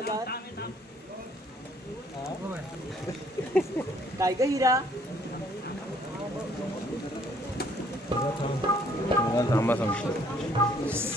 बाजार काय ग हिरा थांबा सांगतो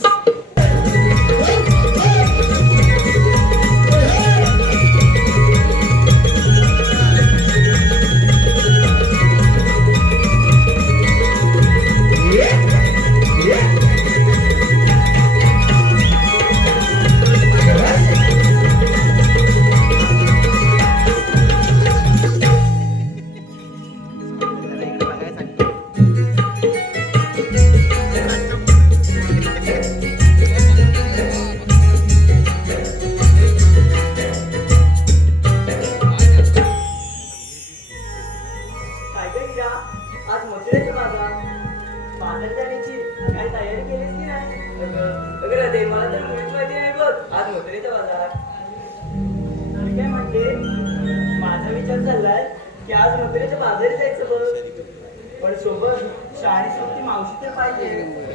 माझा विचार चाललाय की आज मथुरेच्या बाजारी जायचं बघ पण सोबत शाळेत सोबती मावशी तर पाहिजे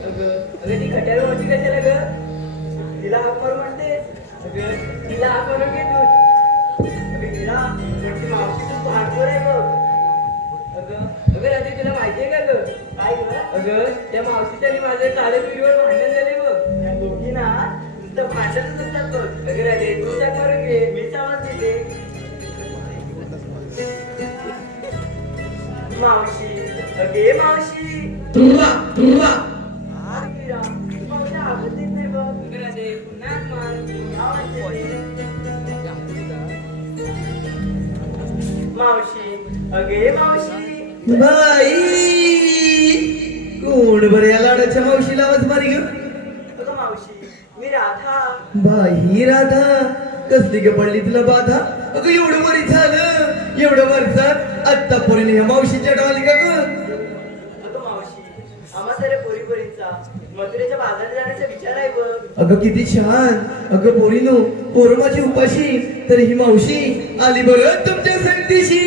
अगं ती खट्यावर होती कशाला ग तिला हाक मारून म्हणते सगळं तिला हाक मारून घे तू तिला ती मावशी खूप हार्डकोर आहे बघ अगं रात्री तुला माहितीये का ग काय ग अगं त्या मावशीच्या आणि माझ्या काळे पिढीवर भांडण झाले बघ त्या दोघी ना नुसतं भांडणच असतात बघ अगं रात्री तू हाक मारून घे मीच आवाज देते मावशी अगे मावशी आवाज देत नाही बघ पुन्हा मावशी अगे मावशी बाई कोण बरं या लाडाच्या मावशीला आवाज मारी ग मावशी मी राधा बाई राधा कसली ग पडली तुला बाधा अगं एवढं बरी झालं एवढं वरचं आत्तापर्यंत ह्या मावशीच्या डॉली का ग मावशी आम्हा सारे पोरीपोरींचा मथुरेच्या बाजारात जाण्याचा विचार आहे बघ अगं किती छान अगं पोरीनो पोरं माझी उपाशी तर ही मावशी आली बरं तुमच्या संगतीशी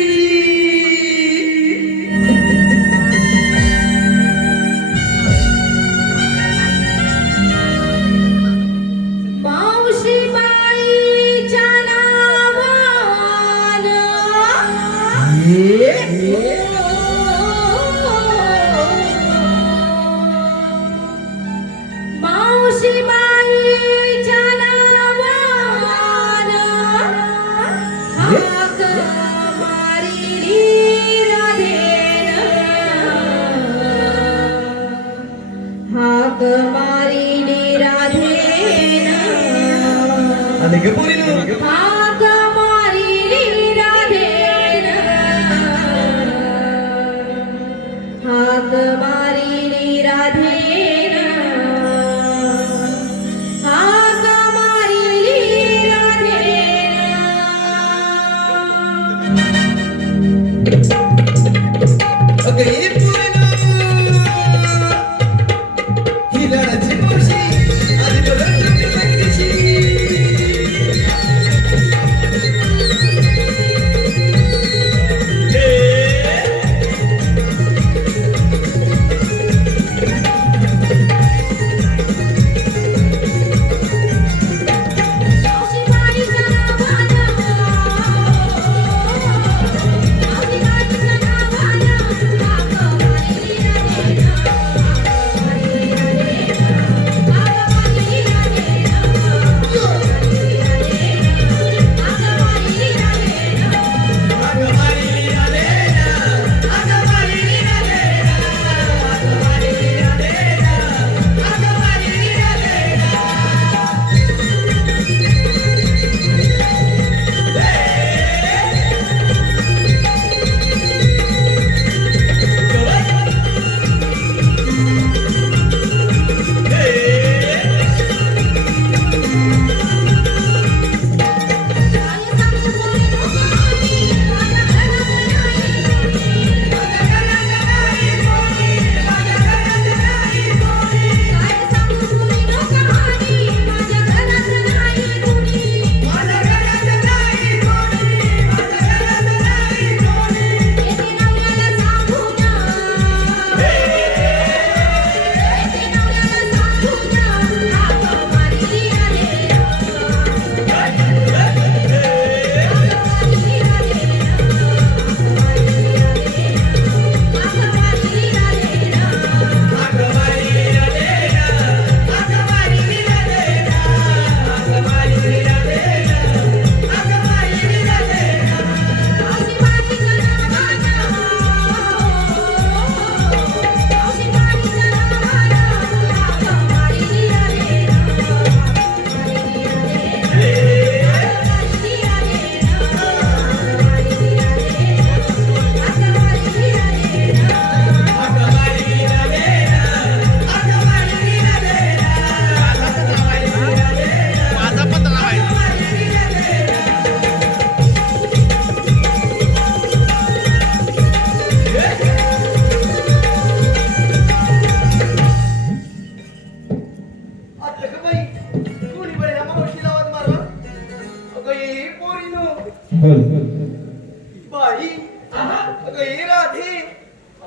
बाई अगं ये राधे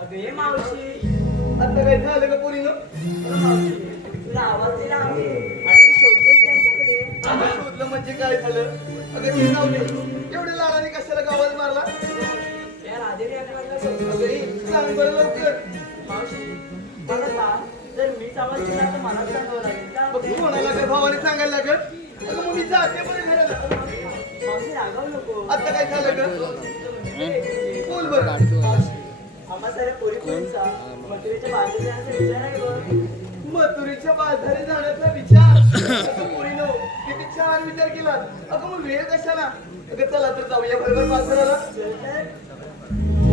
अगं ये मावशी. आता काय झालं का पोरीनं अगं मावशी, तुला आवाज दिला आम्ही आणि तू शोधतेस त्यांच्याकडे. अगं शोधलं म्हणजे काय झालं अगं ते जाऊ दे एवढ्या लाडाने कशाला गावात मारला त्या राधेने आठवण शोधलं. अगं ये सांग बरं लवकर मावशी, मला सांग, जर मीच आवाज दिला तर मलाच सांगावं लागेल का? मग कोणाला काय भावाने सांगायला लागत अगं मग मी जाते बरं घराला मावशी रागावू नको. आता काय झालं का बोल बरं आम्हा साऱ्या पोरी-पोरींचा मथुरेच्या बाजूला जाण्याचा विचार आहे बघ. मथुरेच्या बाजारी जाण्याचा विचार अगं पोरीनो किती छान विचार केला अगं मग वेळ कशाला अगं चला तर जाऊया बरोबर बाजाराला चल तर.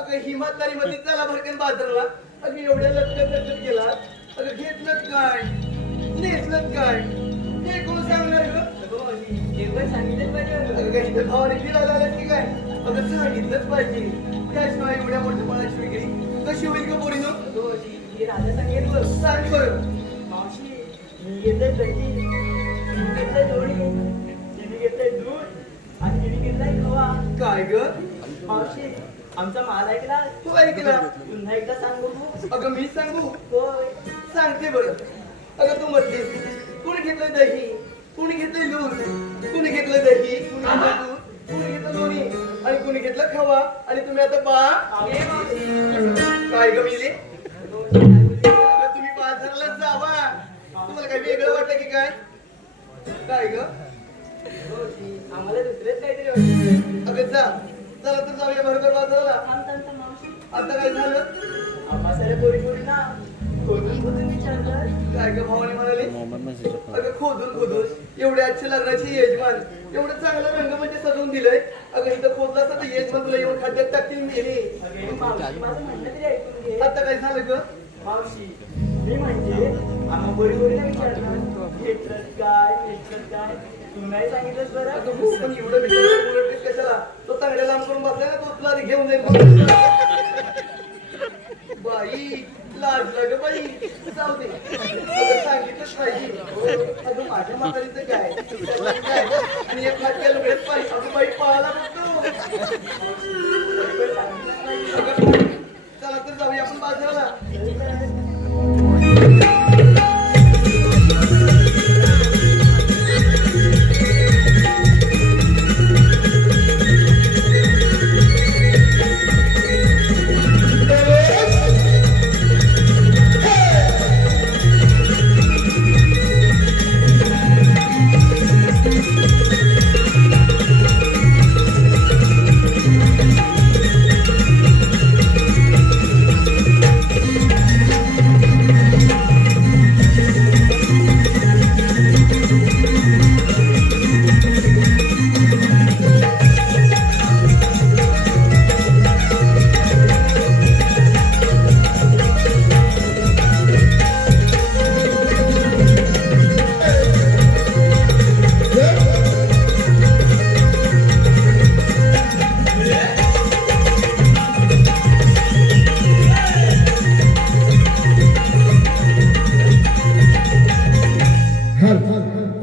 अगं ही म्हातारी मध्ये चला भरकन बाजारला अगं एवढ्या लटकत गेला अगं घेतलं काय नेसलं काय हे कोण सांगणार ग अगं मावशी, हे पण सांगितलंच पाहिजे होतं. अगं काही तर भावाने फिरायला आलं की काय अगं सांगितलंच पाहिजे त्याशिवाय एवढ्या मोठ्या पणाची वेगळी कशी होईल का पोरीनो अगं मावशी, हे राजा सांगेल बघ. सांग बरं मावशी, मी घेतलंय दही, मी घेतलंय लोणी, तिने घेतलंय दूध आणि तिने घेतलाय खवा. काय ग मावशी, आमचा माल ऐकला? तू ऐकला पुन्हा एकदा सांग बघू. अगं मी सांगू होय. सांगते बरं अगं तू म्हटलीस कुणी घेतलं दही कुणी घेतलं दूध कुणी घेतलं दही कुणी घेतलं दूध कुणी घेतलं लोणी आणि कुणी घेतलं खवा आणि तुम्ही आता ए मावशी, काय ग मिले अगं तुम्ही बाजाराला जावा तुम्हाला काही वेगळं वाटलं की काय काय ग मावशी, आम्हाला दुसरेच काहीतरी वाटतं. अगं जा चला तर जाऊया बरोबर बाजाराला थांब, थांब, थांब, मावशी. आता काय झालं आम्हा साऱ्या पोरी ना खोदून खोदून विचारलं. काय ग भावाने म्हणाले अगं खोदून खोदून एवढ्या आजच्या लग्नाची यजमान एवढं चांगलं रंग म्हणजे सजवून दिलंय अगं इथं खोदला असता तर यजमान तुला येऊन खाद्यात टाकतील मेले अगे मावशी, माझं म्हणणं तरी ऐकून घे. आता काय झालं ग मावशी, मी म्हणजे आम्हा पोरी-पोरीला विचारलं, घेतलं काय, घेतलं काय, तू नाही सांगितलंस बरं? अगं हो पण एवढं विचार कशाला तो चांगल्या लांब करून बसलाय ना तो तुला आधी घेऊन जाईल बाई लाजला ग बाई जाऊ दे अगं सांगितलंच पाहिजे अगं माझ्या म्हातारीचं काय त्याचं काय आणि एक खाद्या लुगड्यात पाहिजे अगं बाई पाहायला बघतो अगं चला तर जाऊया आपण बाजाराला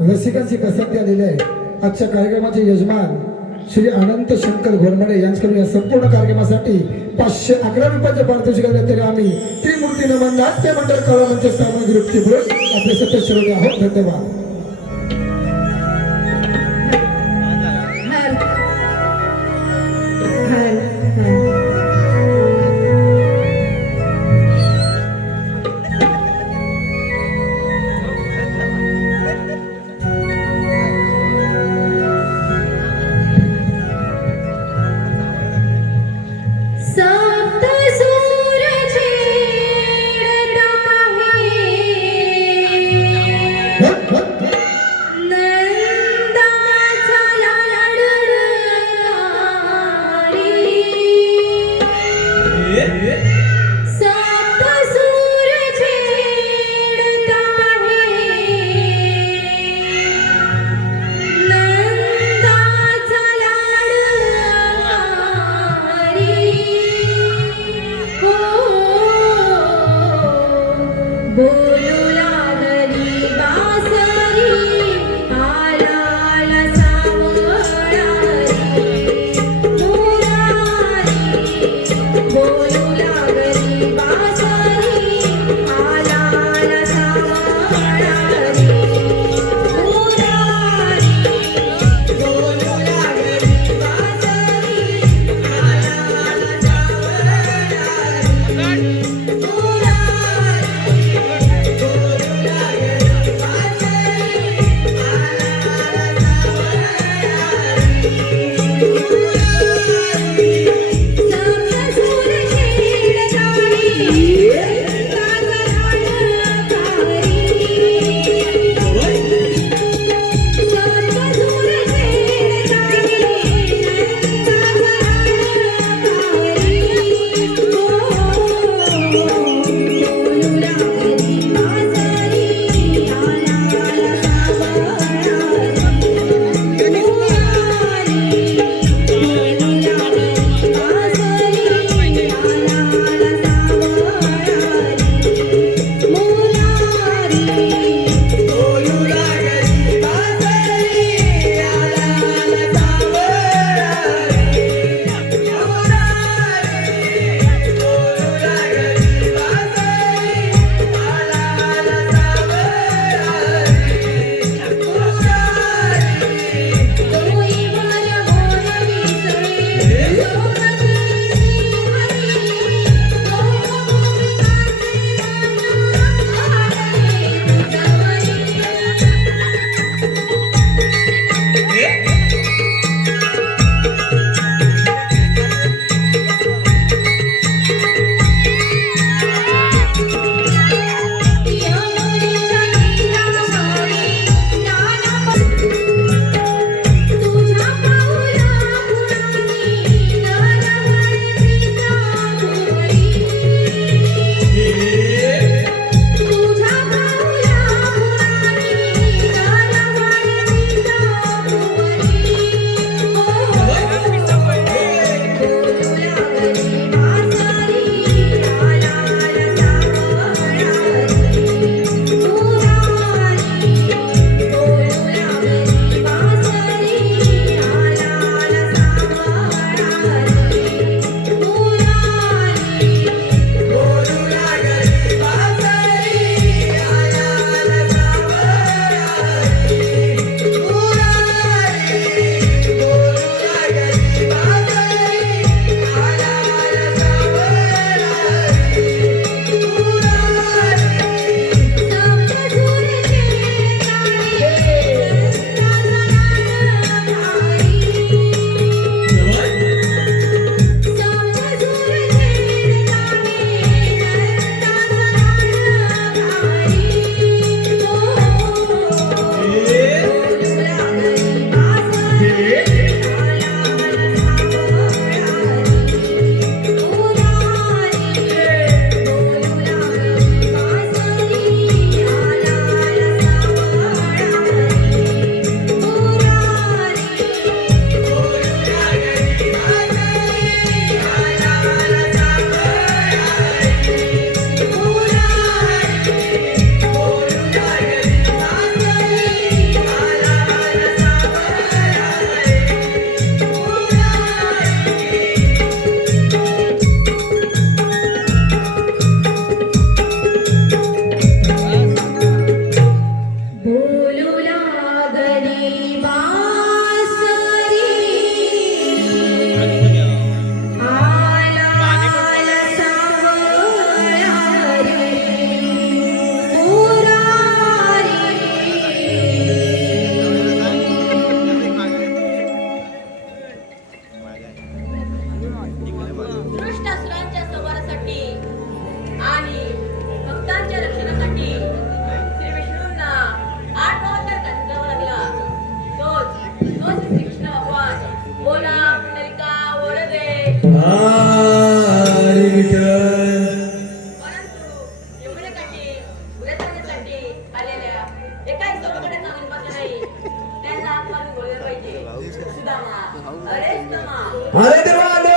रसिकांची पसंती आलेली आहे आजच्या कार्यक्रमाचे यजमान श्री अनंत शंकर घोरमडे यांच्याकडून या संपूर्ण कार्यक्रमासाठी 511 रुपयाचे पारितोषिक करण्यात तरी आम्ही त्रिमूर्ती नमन नाट्य मंडळ कला मंच सामूहिक ग्रुपचे बोल आपले सत्य श्रोते आहोत धन्यवाद सुदामा अरे सुदामा अरे देवा आलो.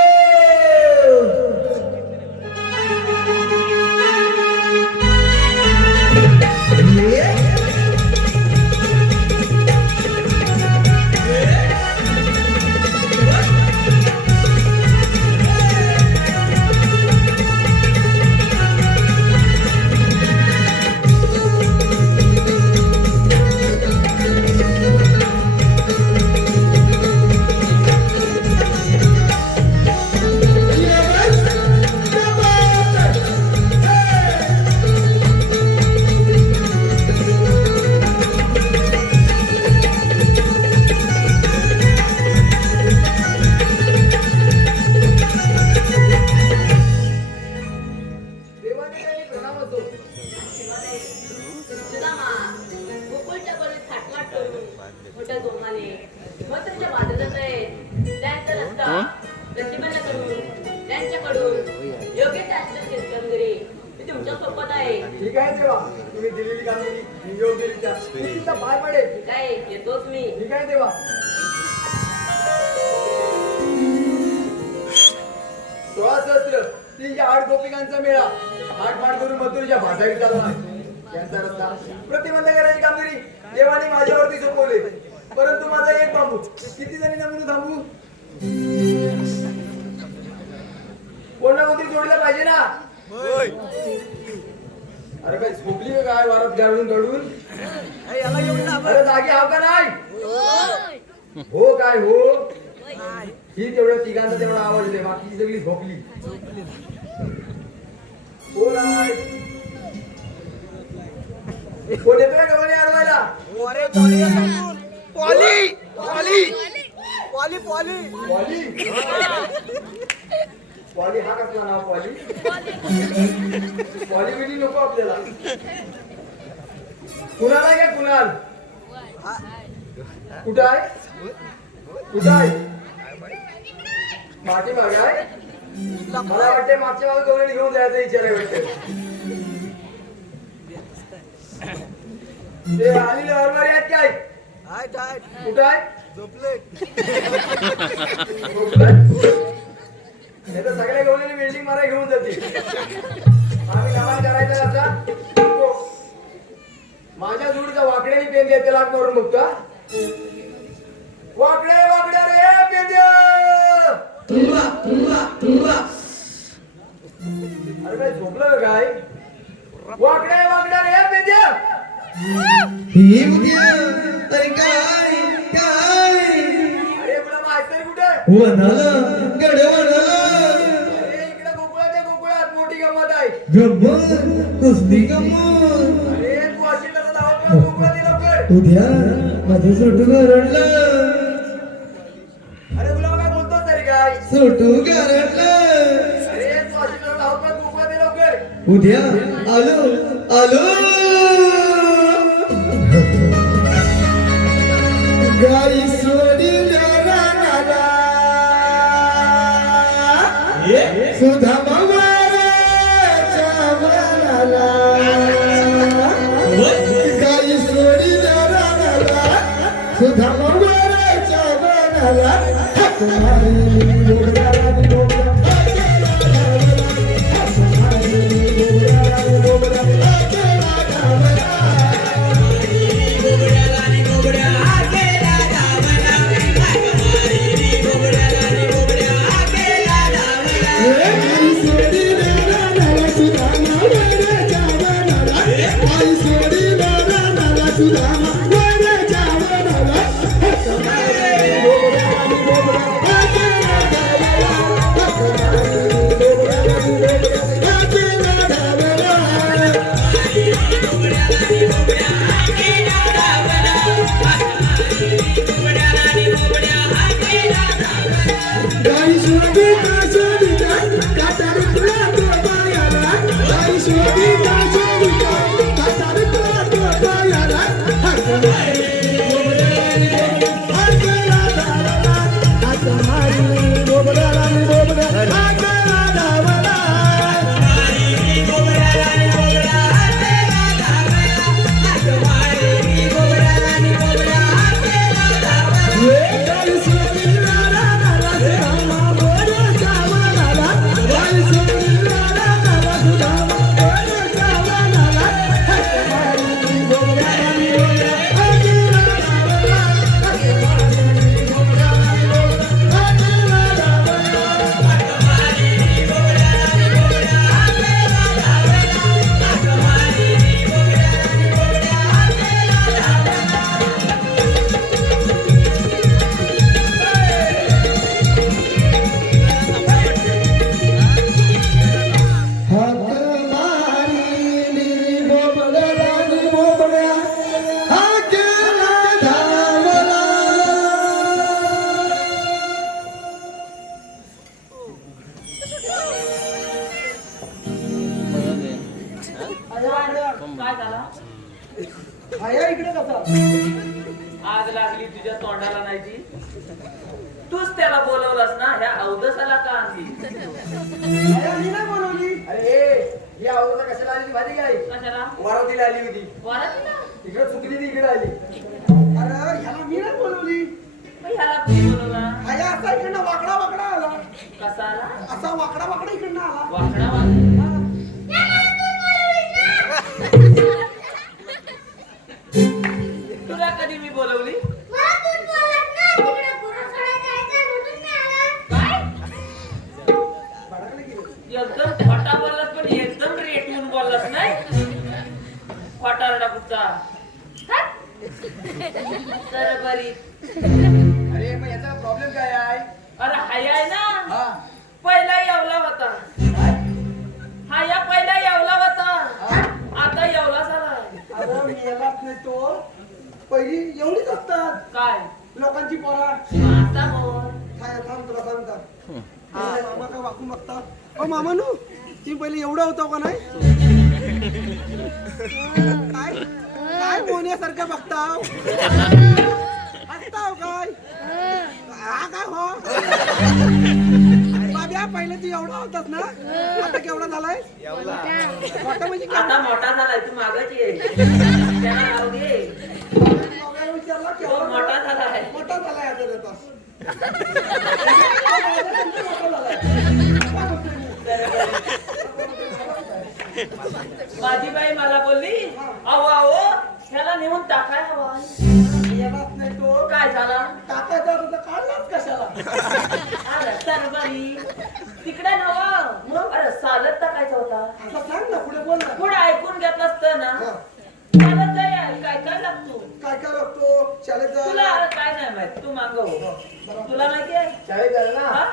देवाने काही प्रणाम असो. सुदामा गोकुळच्या गलीत थाटमाट करून मोठ्या जोमाने मंत्र्याच्या बाजारात आहे त्यांचा रस्ता प्रतिबंध करून त्यांच्याकडून योग्य शास्त्र कामगिरी ती तुमच्या सोबत आहे. ठीक आहे देवा, तुम्ही दिलेली कामगिरी मी योग्यरित्या मी तुमचा पाय पडेल. ठीक आहे येतोच मी. ठीक आहे देवा. 16 सहस्त्र 308 गोपिकांचा मेळा आठमाट करून मथुरेच्या भासारी चालला. त्यांचा रस्ता प्रतिबंध करायची कामगिरी देवाने माझ्यावरती सोपवले. परंतु माझा एक बाबू किती जणी म्हणून थांबू. कोणा कोणती जोडला पाहिजे ना. अरे काय झोपली का काय वारात गाडून गाडून. अरे जागी हाव का नाही. हो काय हो. ही तेवढ्या तिघांचा तेवढा आवाज येते, बाकी सगळी झोपली. कोण आहे. कोण येतोय गव्हाणे अडवायला. पॉली हा कसला नाव. पॉली बिली नको आपल्याला. कुणाल आहे का कुणाल. कुठं आहे कुठं आहे. मागे मागे आहे. मला वाटते मागच्या मागे गवळणी घेऊन जायचं विचार आहे वाटते. ते आलेले हरभरे आहेत काय. कुठं आहे. झोपले. नाही तर सगळ्या गवळणी बिल्डिंग मारा घेऊन जाते. आम्ही कमाल करायचा असा माझ्या जोडीचा वाकड्याने पेन द्यायचा लाट मारून बघतो. वाकड्या वाकड्या रे पेंद्या. अरे काय झोपलं काय. वाकड्या वाकड्या रे पेंद्या. अरे काय काय अरे तुला मास्तर कुठे. वनाला गड वनाला अरे इकडे गोकुळाच्या गोकुळात मोठी गंमत आहे. गंमत कसली गंमत. अरे तू अशी कसं धावत गोकुळात ये लवकर. उद्या माझं सोटू गारडलं. अरे तुला काय बोलतोस तरी काय. सोटू गारडलं. अरे तू अशी कसं धावत गोकुळात ये लवकर. उद्या आलो आलो. गाई सोडील्या रानाला सुधा मवाराच्या वनाला. गाई सोडील्या रानाला सुधा मवाराच्या वनाला. हाक मारली डोंगराला डोंगरा. हाक मारली डोंगराला डोंगरा. Hey! आया इकडे कसा आग लागली तुझ्या तोंडाला नाही ती तूच त्याला बोलवलंस ना ह्या अवदसाला का आणली आया मी नाही बोलवली. अरे ही आवडता कशाला आली माहिती काय कशाला वारावतीला आली होती वरातीला इकडे चुकली ती इकडे आली. अरे ह्याला मी नाही बोलवली. मग ह्याला कोणी बोलवला आया असा इकडनं वाकडा वाकडा आला. कसा आला असा वाकडा वाकडा इकडनं आला. वाकडा वाकडा तुला कधी मी बोलवली एकदम खोटा बोललास पण एकदम रेटून बोललास नाही खोटारडा कुठचा तर बरी अरे मग याचा प्रॉब्लेम काय आहे अरे हाय आहे ना हा पहिला येवला होता हाया पहिला येवला होता आता येवला झाला अरे मी यालाच नाही तो. पहिली एवढीच असतात काय लोकांची पोरा. आता बोल थांब तुला सांगता. मामा का वाकून बघता. ओ मामानू ती पहिले एवढं होतं का नाही काय काय मोन्यासारखं बघताव हसताव काय हा काय हो बाब्या पहिले तू एवढा होतास ना आता केवढा झालाय मोठा म्हणजे आता मोठा झालाय तू मागच ये त्याला नाव घे बाब्याला विचारला तो केवढा मोठा झालाय मोठा झालाय आता त्याचा. माझी बाई मला बोलली अहो अहो ह्याला नेऊन टाकाय हवा येणार नाही तो काय झाला टाकायचा होता तर काढलाच कशाला. अरे सरबारी तिकडे नवा अरे सालत टाकायचा होता आता सांग ना पुढे बोल ना. पुढे ऐकून घेतलं असतं ना हा. चालत जाय काय काय लागतो काय काय लागतो शाळेत तुला जायला. काय नाही माहित तू मागव तुला माहिती आहे शाळेत जायला ना हा?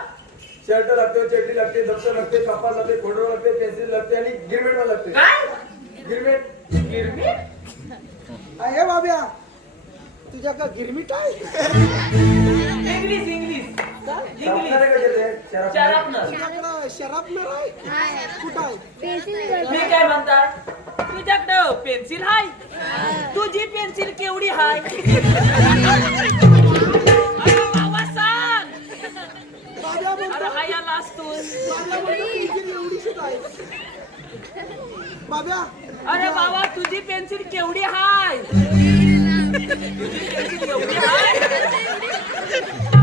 शर्ट लागते चड्डी लागते दप्तर लागते कपाल लागते खोडो लागते पेन्सिल लागते आणि गिरमेट पण लागते काय गिरमेट गिरमी आहे बाब्या तुझ्या का गिरमिट आहे. इंग्लिश इंग्लिश शार्पनर आहे का त्याच्यात? शार्पनर. चारापनं तुझ्याकडं शराबनर आहे कुठं आहे. मी काय म्हणताय तुझ्याकडं पेन्सिल हाय तुझी पेन्सिल केवढी हाय अरे बाबा सांग बाब्या अरे बोलतो हा याला असतो बाब्या बोलतो पेन्सिल एवढीशीच आहे. बाब्या अरे बाबा तुझी पेन्सिल केवढी हाय तुझी पेन्सिल एवढी हाय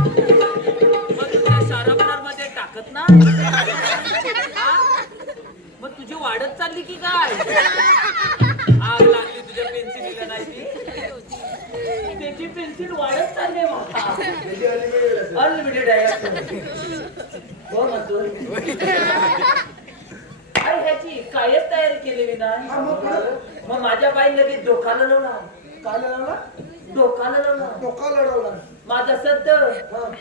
मग तुझ्या शार्पनर मध्ये टाकत ना हा? मग तुझी वाढत चालली की काय आग लागली तुझ्या पेन्सिलीला नाही ती त्याची पेन्सिल वाढत चालली आहे बाबा त्याची unlimited असेल. अनलिमिटेड आहे कोण म्हणतोय अरे ह्याची कायच तयारी केलेली नाही हा, मग पुढं? मग माझ्या बाई लगेच डोकाला लावला काय लढवला डोकाला लावला डोका लढवला. माझा सद्द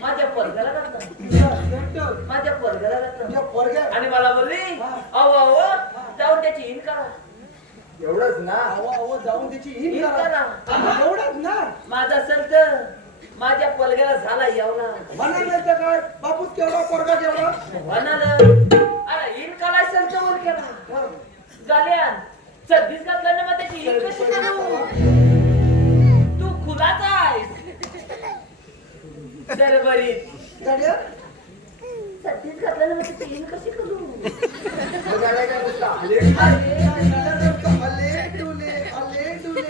माझ्या पोरग्याला घातला तुझ्या सेंटर, माझ्या पोरग्याला घातला तुझ्या पोरग्या आणि मला बोलली अहो अहो जाऊन त्याची इन करा एवढंच ना अहो अहो जाऊन त्याची इन इन करा. करा एवढंच ना माझा सद्द माझ्या पोरग्याला झाला एवढा म्हणाल नाही तर काय बापूस केवढा पोरगा केवढा. म्हणाल अरे इन कराय सद्द वर केला गाल्यान सद्दीच घातला ना मग त्याची इन कशी करू तू खुलाच आहेस तर बरी गाड्या सद्दीच घातला ना मग त्याची इन कशी करू मग गाड्या काय नुसतं आले. आले डुले आले डुले.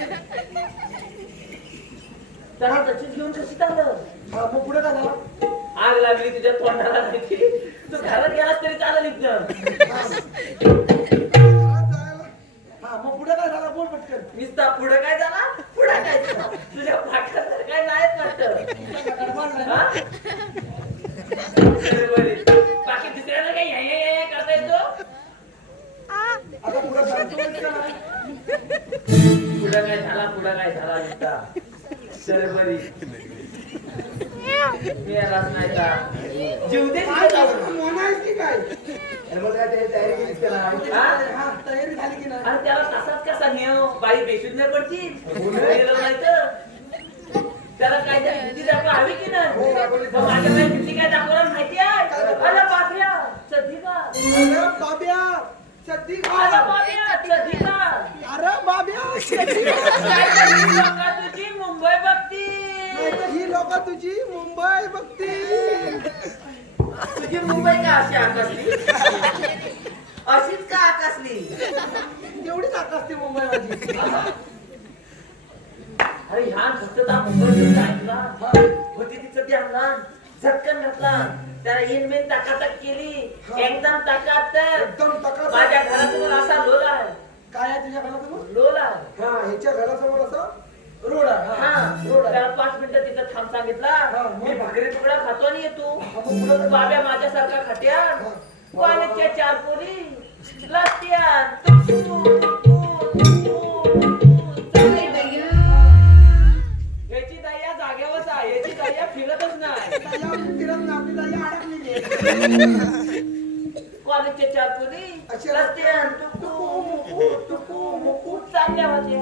त्याला तशीच घेऊन कशी चाललं हा, मग पुढे काय झाला. आग लागली तुझ्या तोंडाला माहिती तू घरात गेलास तरी चालेल इथं हा मग पुढे काय झाला बोल पटकन. नुसता पुढं काय झाला पुढं काय झाला तुझ्या पाठात तर काय नाहीच वाटत हा? बरोबर. बाकी दुसऱ्याला काही या करता येतो आता पुढे सांगतो म्हणजे काय नाही. पुढं काय झाला नुसता तर बरी मी आलाच नाही का जीव दे काय तिथे झालं? जाऊन. तू म्हणायस की काय. आणि मग काय त्याची तयारी केलीस का नाही? हा? हा तयारी झाली की नाही. अरे त्याला तसाच कसा नेव बाई बेशुद्ध नाही पडतील नाही तर त्याला काय तरी भीती दाखवावी की नाही मग माझ्या बाई भीती काय दाखवणार माहिती आहे अरे बापऱ्या सध्या का अरे बाब्या सद्दी अरे बाब्या, चढी का? अरे बाब्या काय करती लोका तुझी मुंबई बघती? ही लोक तुझी मुंबई बघती. तुझी मुंबई का अशी आकाशली? अशीच का आकाशली? एवढीच आकाशती मुंबई माझी. अरे ह्या फक्त त्या मुंबईत ऐकला होती तिचं ती आणला झटकन घातला त्याला इनमेन ताकातक केली एकदम ताकात एकदम तका माझ्या घरासमोर असा लोल आहे काय आहे तुझ्या घरासमोर? लोल आहे हा ह्याच्या घरासमोर असं रोड आहे. हा रोड आहे. त्याला 5 मिनिटं तिथं थांब सांगितला हा, मग? मी भाकरी तुकडा खातो आणि येतो मग पुढं बाब्या माझ्यासारखा खात्या हा. कॉलेजच्या 4 पोरी लसत्या याची दया जाग्यावरच आहे याची दया फिरतच नाही ताई आपली फिरत नाही, आपली ताई अडकलेली आहे. कॉलेजच्या 4 पोरी अच्छा. लसत्या टुकू चालल्या होत्या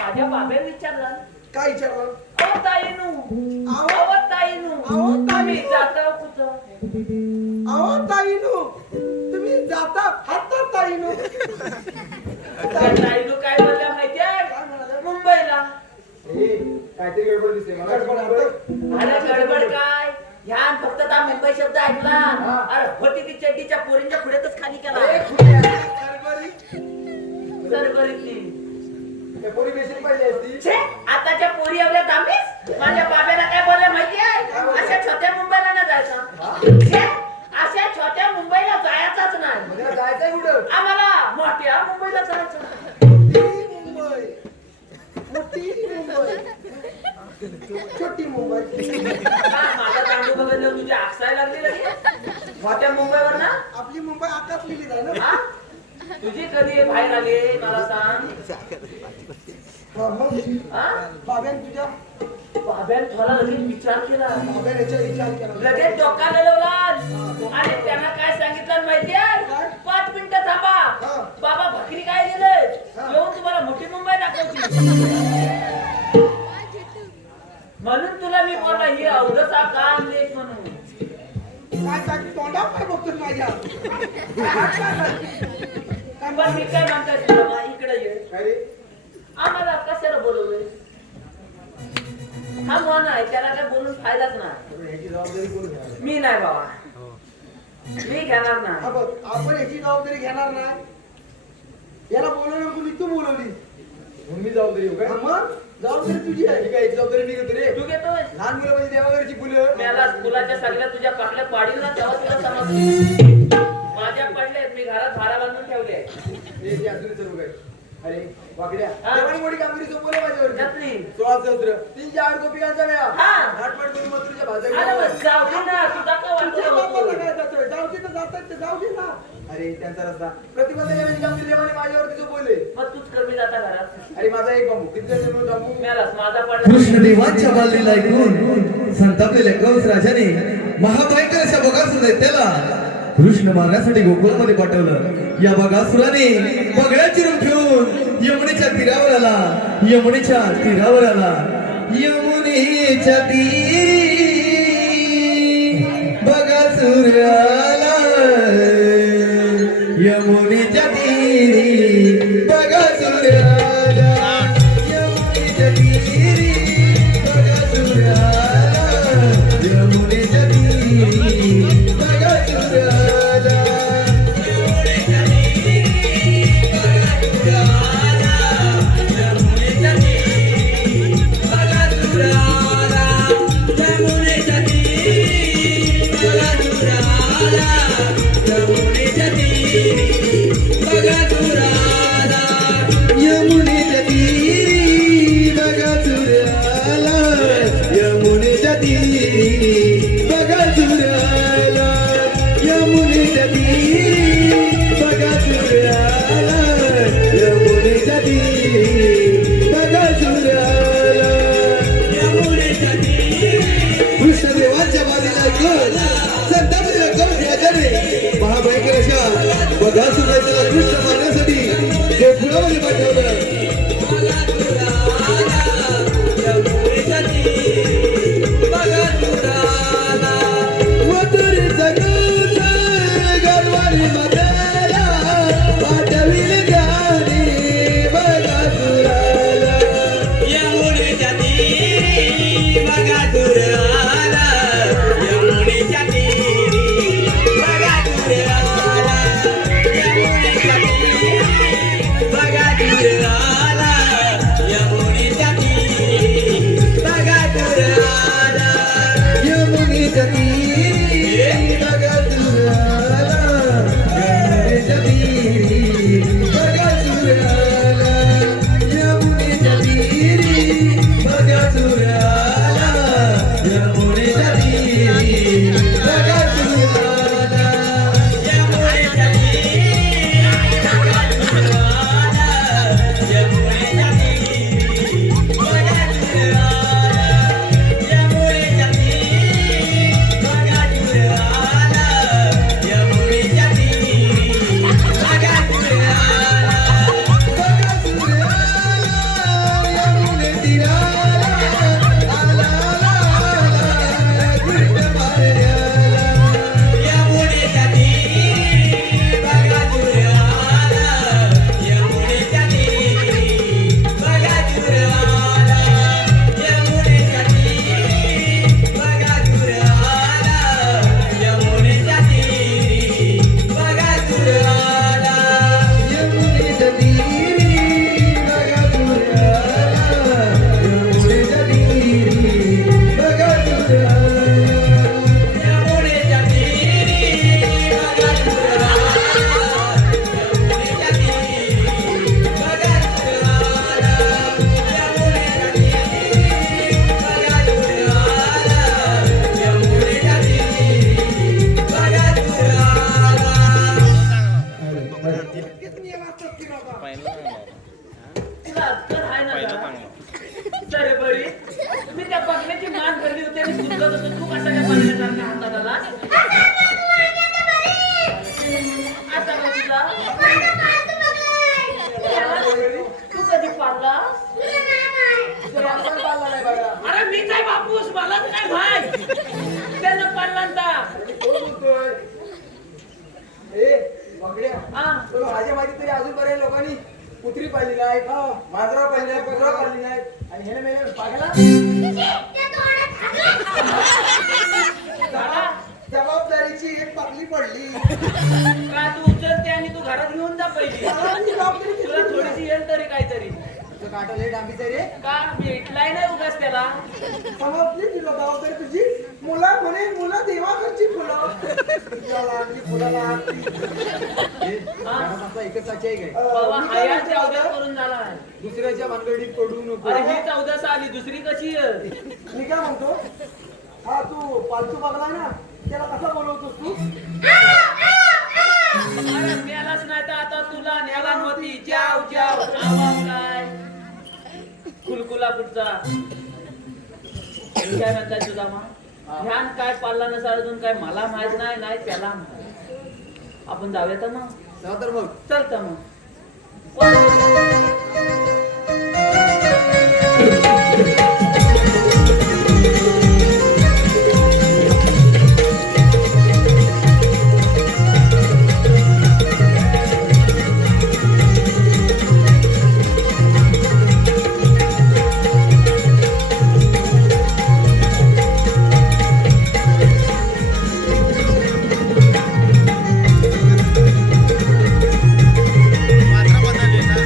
माझ्या बाब्या विचारला काय विचारलं? अहो ताईनू अहो. अहो ताईनू अहो ताईनू. मी जाता कुठं अहो ताईनो तुम्ही जाता हातात ताईनो. त्या ताईनू काय बोलल्या माहितीये काय म्हणाल्या? मुंबईला ए, काहीतरी गडबड दिसते मला. गडबड आहे. अरे गडबड काय ह्या फक्त त्या मुंबई शब्द ऐकला अरे होती ती चड्डीच्या पोरींच्या पुढेच खाली केला ए, खुल्या, गडबडी. सरबरीतली त्या पोरी बेशील पाहिजे असती. छे आताच्या पोरी एवढ्या दांबीस माझ्या बाब्याला काय बोलले माहितीये अशा छोट्या मुंबईला ना जायचं छे अशा छोट्या मुंबईला जायचंच नाही उद्या जायचंय कुठं? आम्हाला मोठ्या मुंबईला जायचं मोठी मुंबई मोठी मुंबई छोटी मुंबई. माझा तांडू बघितलं तुझी आकसायला लागली लगेच मोठ्या मुंबईवर ना आपली मुंबई आकाशलेली आहे ना. हा? तुझी कधी बाहेर आली मला सांग हा, मग हा? बाब्यान तुझ्या बाब्यान थोडा लगेच विचार केला बाब्यान याच्या विचार केला. लगेच डोकाला लावला आणि त्यांना काय सांगितलं माहितीये काय? 5 मिनिटं थांबा हा. बाबा भाकरी काय दिले हा. येऊन तुम्हाला मोठी मुंबई दाखवची म्हणून तुला मी बोलला ही अवधसा काम लेख म्हणून काय काय तोंडावर काय बघतोस माझ्या? पण मी काय म्हणताय तुला मा, इकडे ये काय रे? आम्हाला कशाला बोलवलंय हा मन आहे त्याला काय बोलून फायदाच नाही पण ह्याची जबाबदारी कोण घेणार? मी नाही बाबा मी घेणार हा नाही बघ, आपण याची जबाबदारी घेणार नाही. याला बोलवलं कुणी तू बोलवली. म्हणून मी जबाबदारी घेऊ हा, काय? मग जबाबदारी तुझी आहे. ठीक आहे, याची जबाबदारी मी घेतो रे. तू घेतोय लहान मुलं म्हणजे देवाघरची फुलं. मला फुलाच्या सगळ्या तुझ्या पाकल्या पाडील ना तेव्हा तुला समजलं माझ्या पडलेत मी घरात भारा बांधून ठेवले हे जे असू दे सर्व काही. अरे वाकड्या हा. देवानी मोठी कामगिरी सोपवली माझ्यावर. त्यातली 16 सहस्त्र 308 गोपिकांचा मेळा. हा. घाटमाट करून मथुरेच्या अरे भाषा. मग जाऊ दे ना तुझा का तुझ्या वाटलं बापाला काय जातोय? जाऊ दे तर जातात ते जाऊ दे ना. अरे त्यांचा रस्ता प्रतिबंधक कामगिरी देवाने माझ्यावरती सोपवले. मग तूच कमी जाता घरात अरे माझा एक बांबू किती जण बांबू मिळालास माझा पडला कृष्णदेवांच्या बालीला ऐकून संतापलेल्या कंस राजाने महाभयंकर अशा बगासूर दैत्याला कृष्ण मारण्यासाठी गोकुळामध्ये पाठवलं. या बगासुराने बगड्याची रूप घेऊन यमुनेच्या तीरावर आला. यमुनेच्या तीरावर आला. यमुनेच्या तीरी बगासूर आला. यमुनेच्या तीरी बगासूर आला. यमुनेच्या तीरी बगासूर आला. यमुनेच्या तीरी बगासूर आला. यमुनेच्या तीरी बगासूर आला. यमुनेच्या तीरी बगासूर आला. यमुनेच्या तीरी बगासूर आला. यमुनेच्या तीरी बगासूर आला. यमुनेच्या तीरी कृष्णदेवांच्या बालीला ऐकून संतापलेल्या कंस राजाने महाभयंकर अशा बगासूर दैत्याला कृष्ण मारण्यासाठी गोकुळामध्ये पाठवलं. मथुरेचा कंस गरवारी मथुरा तीराला आला यमुनेच्या तीरी बघा जुरवाला यमुनेच्या तीरी बघा जुरवाला यमुनेच्या तीरी बघा जुरवाला यमुनेच्या तीरी बघा जुरवाला यमुनेच्या तीरी बघा जुरवाला यमुनेच्या तीरी बघा जुरवाला यमुनेच्या तीरी बघा तुला अक्कल आहे ना जरा? अरे बरी मी त्या बघण्याची मान भरली होती आणि सुचत होतो तू कसा काय बघण्यासारखा हातात आला आता बघ तुझा तू कधी पाळला आपण पाळला नाही बघा. अरे मी काय बापूस मलाच काय भाई त्यानं पाळला ना कोण बोलतोय? ए, बघड्या. हा तुला माझ्या माहिती तरी अजूनपर्यंत लोकांनी कुत्री पाळली नाही, मांजरा पाळली नाही, कुत्रा पाळली नाही आणि ह्याने मेले पागला झाला जबाबदारीची एक पाकली पडली. का तू उचलते आणि तू घरात घेऊन जा पहिली तुला थोडीशी येईल तरी काहीतरी तुझं काटा लय डांबीचं आहे रे. का भेटलाय नाही उगाच त्याला समजली तुला जबाबदारी तुझी. मुला म्हणे मुलं देवाकडची फुलं फुलाला आणली, फुलाला आणली. घरात असा एकच साची आहे काय? बाबा मी काय हाया म्हणतो चौदा आता? करून झाला दुसऱ्याच्या भानगडीत पडू नको. अरे ही 14 आली दुसरी कशी आहे? मी काय म्हणतो, हा तू पालतू बघला ना, त्याला कसा बोलवतोस तू? अरे मेलाच नाही तर आता तुला न्याला नव्हती जाव जाव आवाज काय कुलकुला कुठचा काय म्हणताय तुझा मा ध्यान काय पाळला नसा अजून काय मला माहित नाही नाही त्याला माहित. आपण जाऊया तर मग जा तर मग. चलता मग मात्रा बदलली ना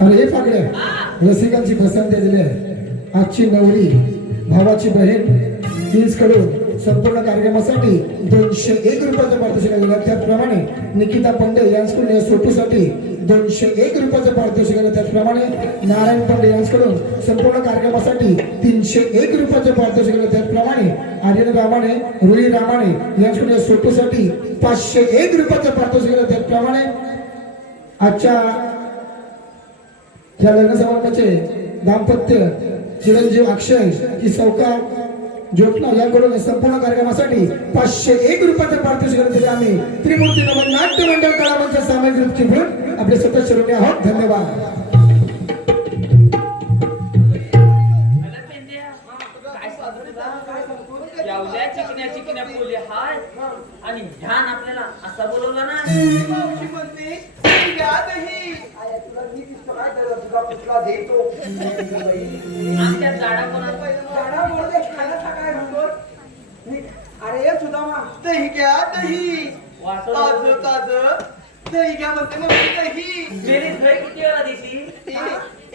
अरे हे फाकड्या रसिकांची पसंती दिली आहे. आजची नवरी भावाची बहीण फीस कडून संपूर्ण कार्यक्रमासाठी 201 रुपयाचं पारितोषिक दिलं. त्याचप्रमाणे निकिता पंडे यांच्याकडून या सोटूसाठी 201 रुपयाचं पारितोषिक दिलं. त्याचप्रमाणे नारायण पंडे यांच्याकडून संपूर्ण कार्यक्रमासाठी 301 रुपयाचं पारितोषिक दिलं. त्याचप्रमाणे आर्यन रामाणे रुई रामाणे यांच्याकडून या सोटूसाठी 501 रुपयाचं पारितोषिक दिलं. त्याचप्रमाणे आजच्या या लग्न समारंभाचे दाम्पत्य चिरंजीव अक्षय ही सौका ज्योत्ना यांकडून संपूर्ण कार्यक्रमासाठी 501 रुपयाचं पारितोषिक दिले. आम्ही त्रिमूर्ती नमन नाट्य मंडळ कलावंत सामाजिक ग्रुपची म्हणून आपले स्वतः शिरोणी आहोत. धन्यवाद. अरे पेंड्या, काय सांगू तुला? एवढ्या चिकन्या बोली हाय आणि ध्यान आपल्याला असा बोलवला ना. मावशी म्हणते "ही घ्या दही." आया, तुला मी दिसतो काय झालं? तुझा पुतळा देतो. आमच्या जाडा कोणाला झाडा बोलते, खायला टाकाय म्हणतो. अरे सुदामा, दही घ्या दही. वासर ताज ताज दही घ्या म्हणते मग दही. मेरी दही किती वेळा दिसी?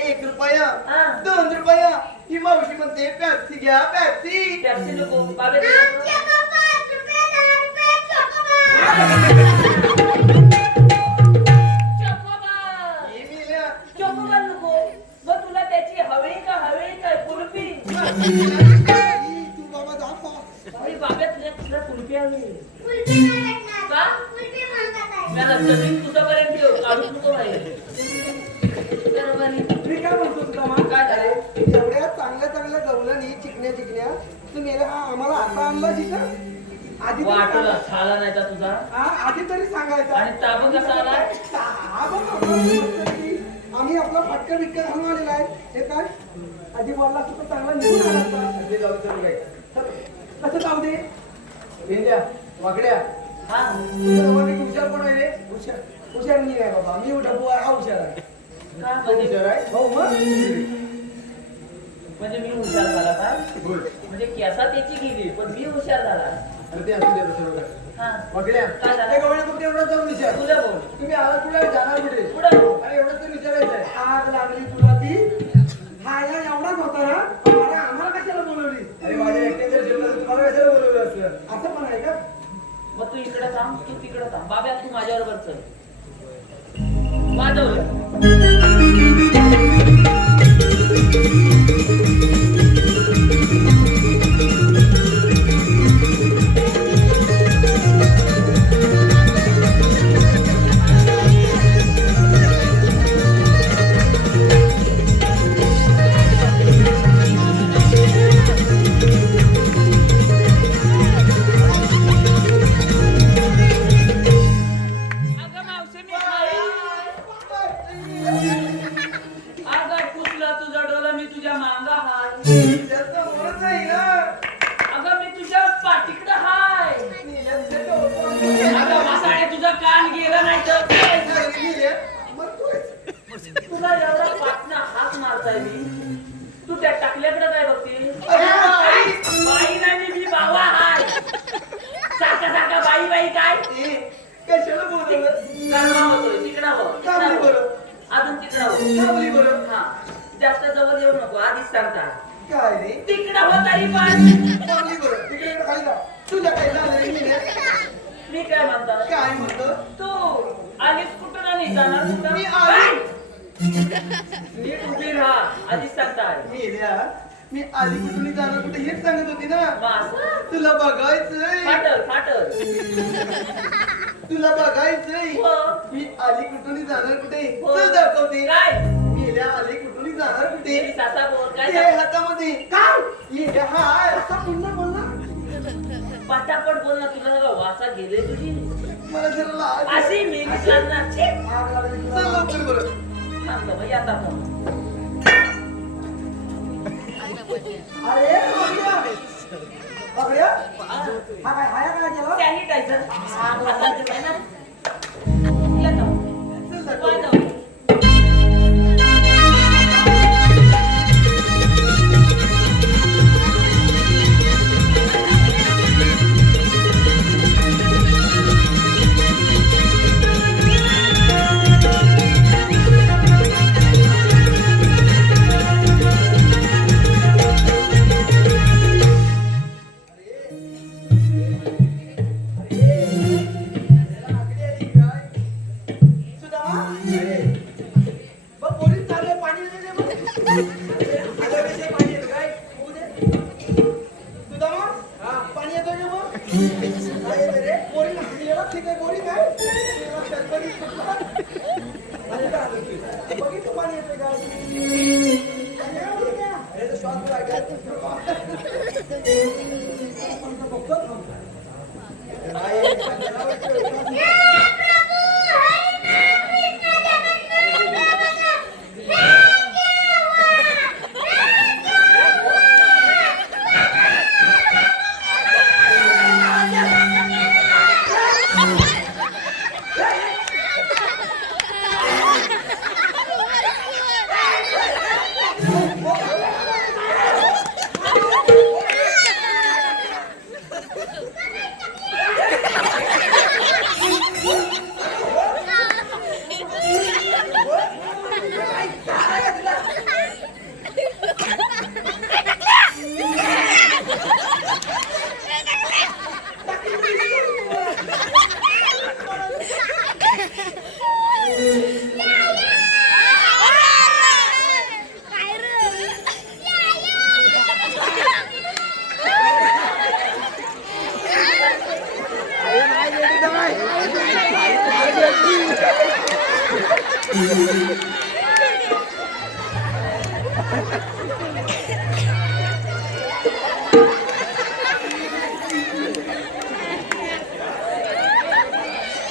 1 रुपया हा. 2 रुपया. ही मावशी म्हणते पॅप्सी घ्या पॅप्सी. टॅक्सी नको बाबे हे मिल्या. चोकोबार नको. मग तुला त्याची हवी काय कुल्फी? तू बाबा जा पा. अरे बाब्या तुला कुल्फी हवी का? मी रस्त्यातून तुझ्यापर्यंत येऊ काढूच नको बाहेर. मी काय म्हणतो सुदामा, काय झालं? एवढ्या चांगल्या गवलानी चिकन्या तू मेला आम्हाला आता आणला जिथं आधी तरी वाटला सांग. झाला नाही का तुझा? हा, आधी तरी सांगायचं. आणि ताबा कसा आला? आम्ही आपला फटका बिटका घालून आलेला आहे. हे काय आधी बोलला असतो तर चांगला निघून आला असता. कसं जाऊ दे भेंड्या वाकड्या. हा हुशार कोण आहे रे? हुशार मी आहे बाबा. मी डबू आहे, हा हुशार आहे. का तो म्हणजे हुशार आहे हो मग. म्हणजे मी हुशार झाला काय? बोल. म्हणजे केसा त्याची गेली पण मी हुशार झाला. अरे ते असू दे तसं बघा. हा वाकड्या काय झालं? ते गवळ्या तुमच्या एवढं जाऊन विचार. तुझ्या बोल तुम्ही आला कुठे जाणार कुठे? पुढे बोल. अरे एवढं तर विचारायचं आहे. आग लागली तुला ती खायला एवढाच होता ना. आम्हाला कशाला बोलवली? अरे माझ्या एकट्याच्या जीवनात तुम्हाला कशाला बोलवलं असतं? असं पण आहे का? मग तू इकडे थांब तू तिकडे थांब. बाब्या तू माझ्याबरोबर चल. वाजवलं. अगं मावशी मी आहे. अगं पुसला तुझा डोला मी तुझ्या मांगा हाय. जास्त बोलत नाही ना. अगं मी तुझ्या पाठीकडं हाय. अगं मासाळे तुझा कान गेला नाही तर तुला एवढा पाटणा हात मारताय मी. तू त्या टाकल्याकडे काय बघते? बाई नाही मी बाबा हाय. सारखा बाई काय कशाला बोलवलं? कर्मा होतोय तिकडा हो. थांबली बरं. अजून तिकडा हो. थांबली बरं. हा जास्त जवळ येऊ नको आधीच सांगता. काय रे? तिकडा हो तरी पण. थांबली बरं. तिकडे खाली जा. तुझ्या काही झालं नाही रे. मी काय म्हणतो? काय म्हणतो? तू आलीस कुठं आणि जाणार कुठं? मी आली. नीट उभी राहा आधीच सांगताय. मेल्या, मी आली कुठून जाणार कुठे हेच सांगत होती ना. मास तुला बघायचंय. फाटल तुला बघायचंय. हो. मी आली कुठून जाणार कुठे हो. चल दाखवते. काय मेल्या, आली कुठून जाणार कुठे तेरी सासा बोल काय ते हातामध्ये काय ये हाय असा पुन्हा बोल ना. पटापट बोल ना. तुला सगळं वासा गेले तुझी मला जरा लाज अशी मेली लागणार. आग लागली. चल लवकर बरं. थांबतो बाई आता पण. अरे बघूया. हा काय हाया काय केला? सॅनिटायझर हाताचं आहे ना. तुला जाऊ. चल दाखव. वाजव. मग पोलीस चालले पाणी येते ते मग आलं विषय पाणी येतं काय होऊ दे. तुझा मग पाणी येतो का मग काय येते रे पोरी नाही येणार ठीक आहे पोरी काय बघितलं पाणी येते का अरे तो श्वास पुरा ऐकायचा.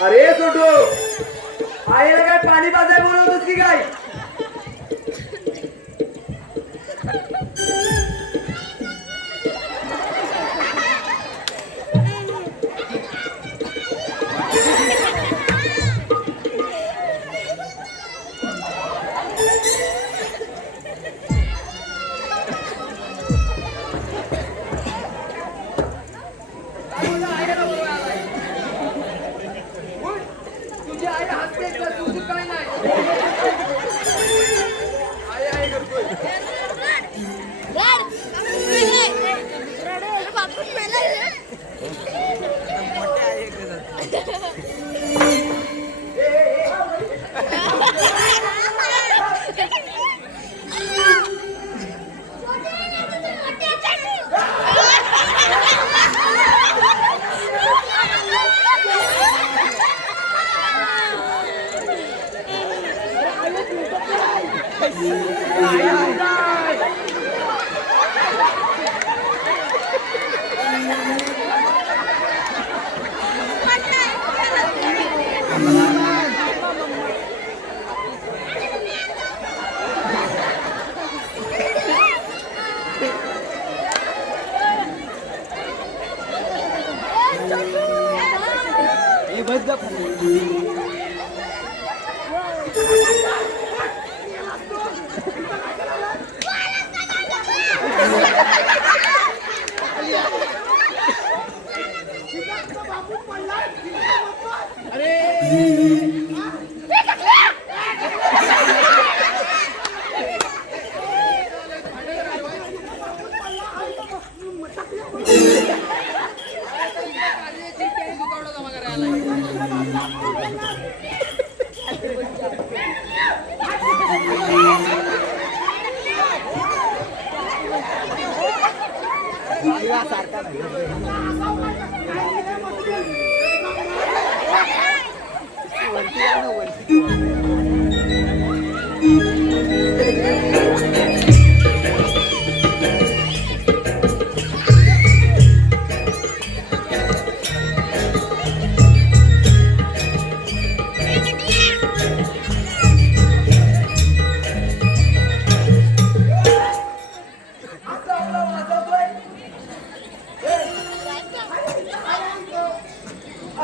अरे सोटू आईला काय पाणी पाजाय बोलवतोस की काय तुझी आई हसते तर तुझं काय नाही आई आई करतोय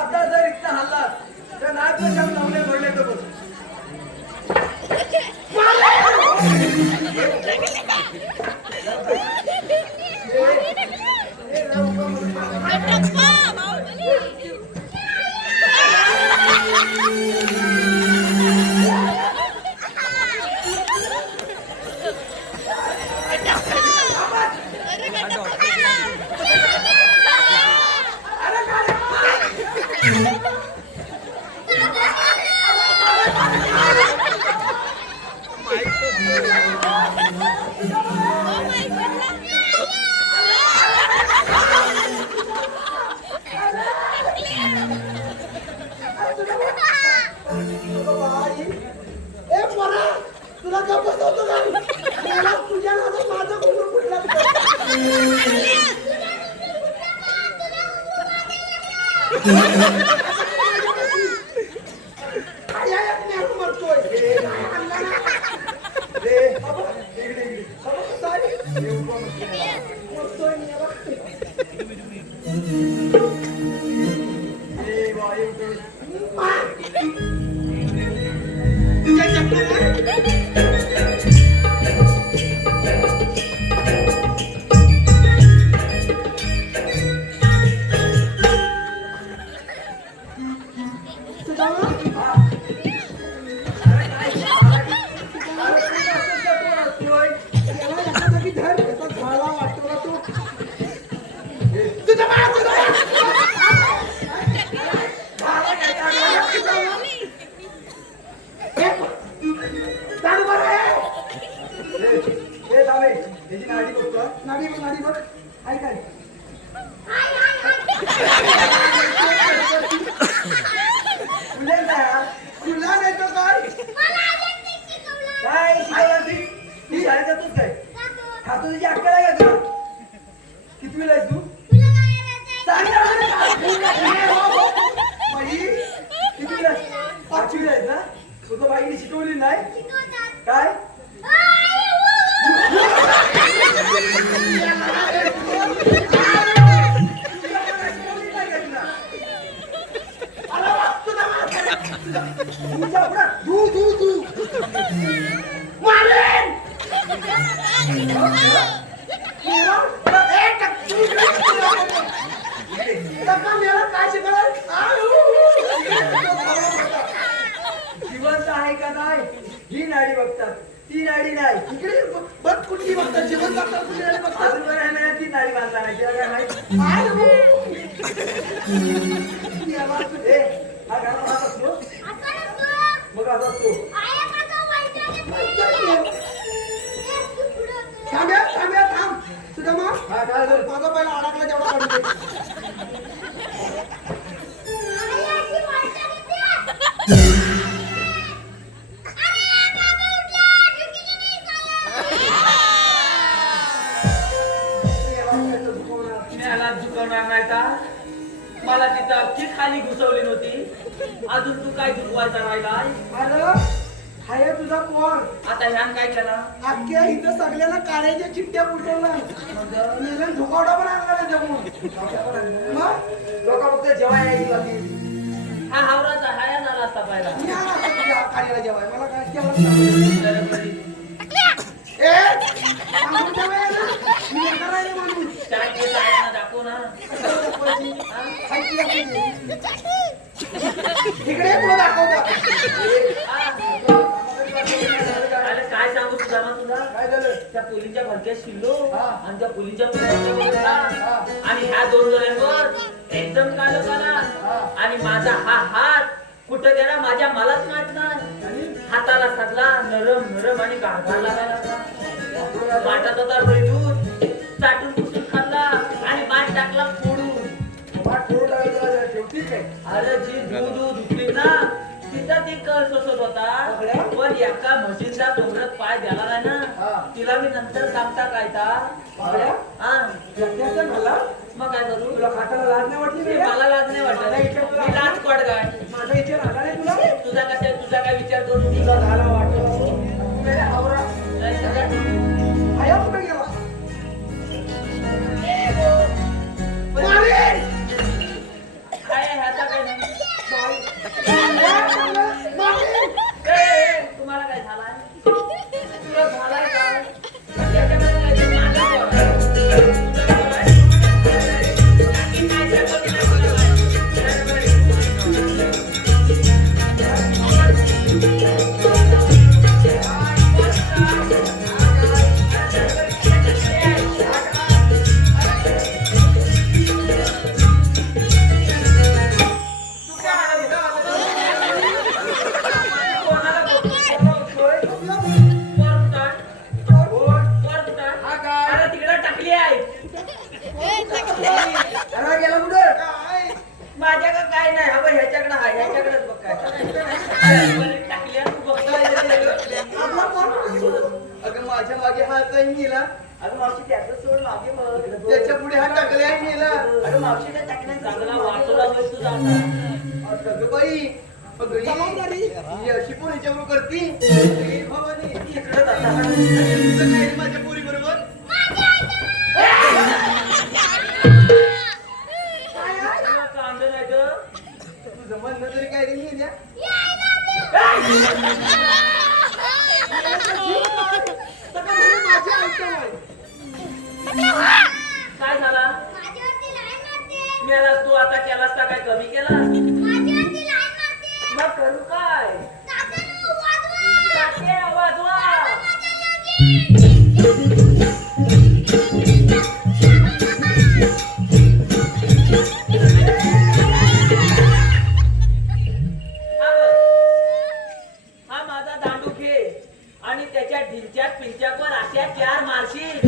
आता जर इथं हल्ला तर नाक लावले गप्प बसवतो का? मला तुझ्या नादात माझं गुंगरू फुटलं. काय आहे मी असं म्हणतोय? काय आणलं ना? रे बाबा, इकडे इकडे. बाबा, कसं आहे? येऊ का म्हटलं? म्हणतोय मी, बाबा. ए, वा, येऊ का? तुझ्या चपला ए, दावे, याची नाडी बघतो. नाडी बघ, नाडी बघ. आहे काय? फुले ना. तुला नाही तर काय? काय शिकवलं ती? ती शाळेत जातोस काय? खातो तुझी अक्कल आहे का तुला? कितवीला आहेस तू? सांग ना मला. बाई, कितवीला आहेस? पाचवीला आहेस ना? तुझं बाईने शिकवली नाही? काय? शिकवली नाही का तुला? अरे वा, तुझा पुढं. तू. मारेन! काय शिकवलं? जिवंत आहे का नाही ही नाडी बघतात, ती नाडी नाही. इकडे बघ कुठली बघतात जेवण जातात कुठली आणि बघतात. अजून बरं आहे ना, ती नाडी बांधणार नाही. तिला काय माहित? ए, हा गाणं म्हणत असतो. मग असा असतो. थांब तुझ्या मग हा, काय झालं? माझा पहिला अडकला जेवढा काढून दे. याला झुकवणार नाही का? मला तिथं अख्खी खाली घुसवली नव्हती, अजून तू काय झुकवायचा राहिलाय? अरे हाय तुझा कोण आता ह्यान काय केला? अख्ख्या इथं सगळ्यांना काढायच्या चिठ्ठ्या फुटवला मेलन धुकावडा पण आणला नाही जमून. मग लोक फक्त जेव्हा यायची बाकी. हा हावराचा हाया झाला असता पहिला. मी आला असता तुझ्या काढायला जेवाय मला काय केलं? ए सांगून जेवाय ना मी येणार आहे म्हणून. काय केलं आहे ना, दाखव ना. इकडे तुला दाखवतो. अरे काय सांगू तुझा ना तुला? काय झालं? त्या पोलीच्या भरक्यात शिरलो हा. आणि त्या पोलीच्या पुढ्यावर बसला आणि ह्या दोन जणांवर एकदम कालो काला आणि माझा हा हात कुठं गेला माझ्या मलाच माहित नाही. हाताला सगळा नरम नरम आणि गारगार लागायला लागला. माठात होता दूध चाटून पुसून खाल्ला आणि माठ टाकला फोडून. वाट फोडून टाकायचं तुला ठेवतील काय? अरे जी दूध उठली ना तिथं ती कळ सोसत होता, पण एका म्हशीचा डोंगरात पाय द्याला नाही हा. ना, तिला मी नंतर सांगता काय ता बाबड्या? हा एकट्याचं झाला? मग काय करू? तुला खाताना लाज नाही वाटली रे? मला लाज नाही वाटत, मी लाज कोट काय माझा विचार आला नाही तुला? तुझा कसा तुझा काय विचार करू मी? तुला झाला वाटलं. मेरे हावरा. नाही सगळं. आया कुठे गेला? काय आहे ह्याचा काय नाही? तुम्हाला काय झालाय? तुला झालाय काय? त्याच्यामध्ये काय ते माझं जेवण. आणखीन काय सांगू नाही मला अरे तिकडे टाकली आहे. अरे गेला कुठं? माझ्या का काय नाही, हा बघ ह्याच्याकडे आहे, ह्याच्याकडेच बघ काय टाकली आहे, तू बघतोय. ताई गेला अगं मावशी त्याचं सोड मागे बघ. त्याच्या पुढे हात टाकले आहे गेला अगं मावशी काय टाकण्याचं चांगला वाटोला बस तुझा आता. अगं बाई ही अशी पण याच्यावर करती हे भवानी इकडं जाता. तुझं काय रे माझ्या पोरी बरोबर तुला कांदा नाही तर तुझं म्हणणं तरी काय रे गेल्या काय झाला मेलास तू आता केलास का काय कमी केला मग करू काय टाके वाजवा हा बघ. हा माझा दांडू खेळ आणि त्याच्या ढिंच्याक पिंच्याकवर अशा 4 मारशील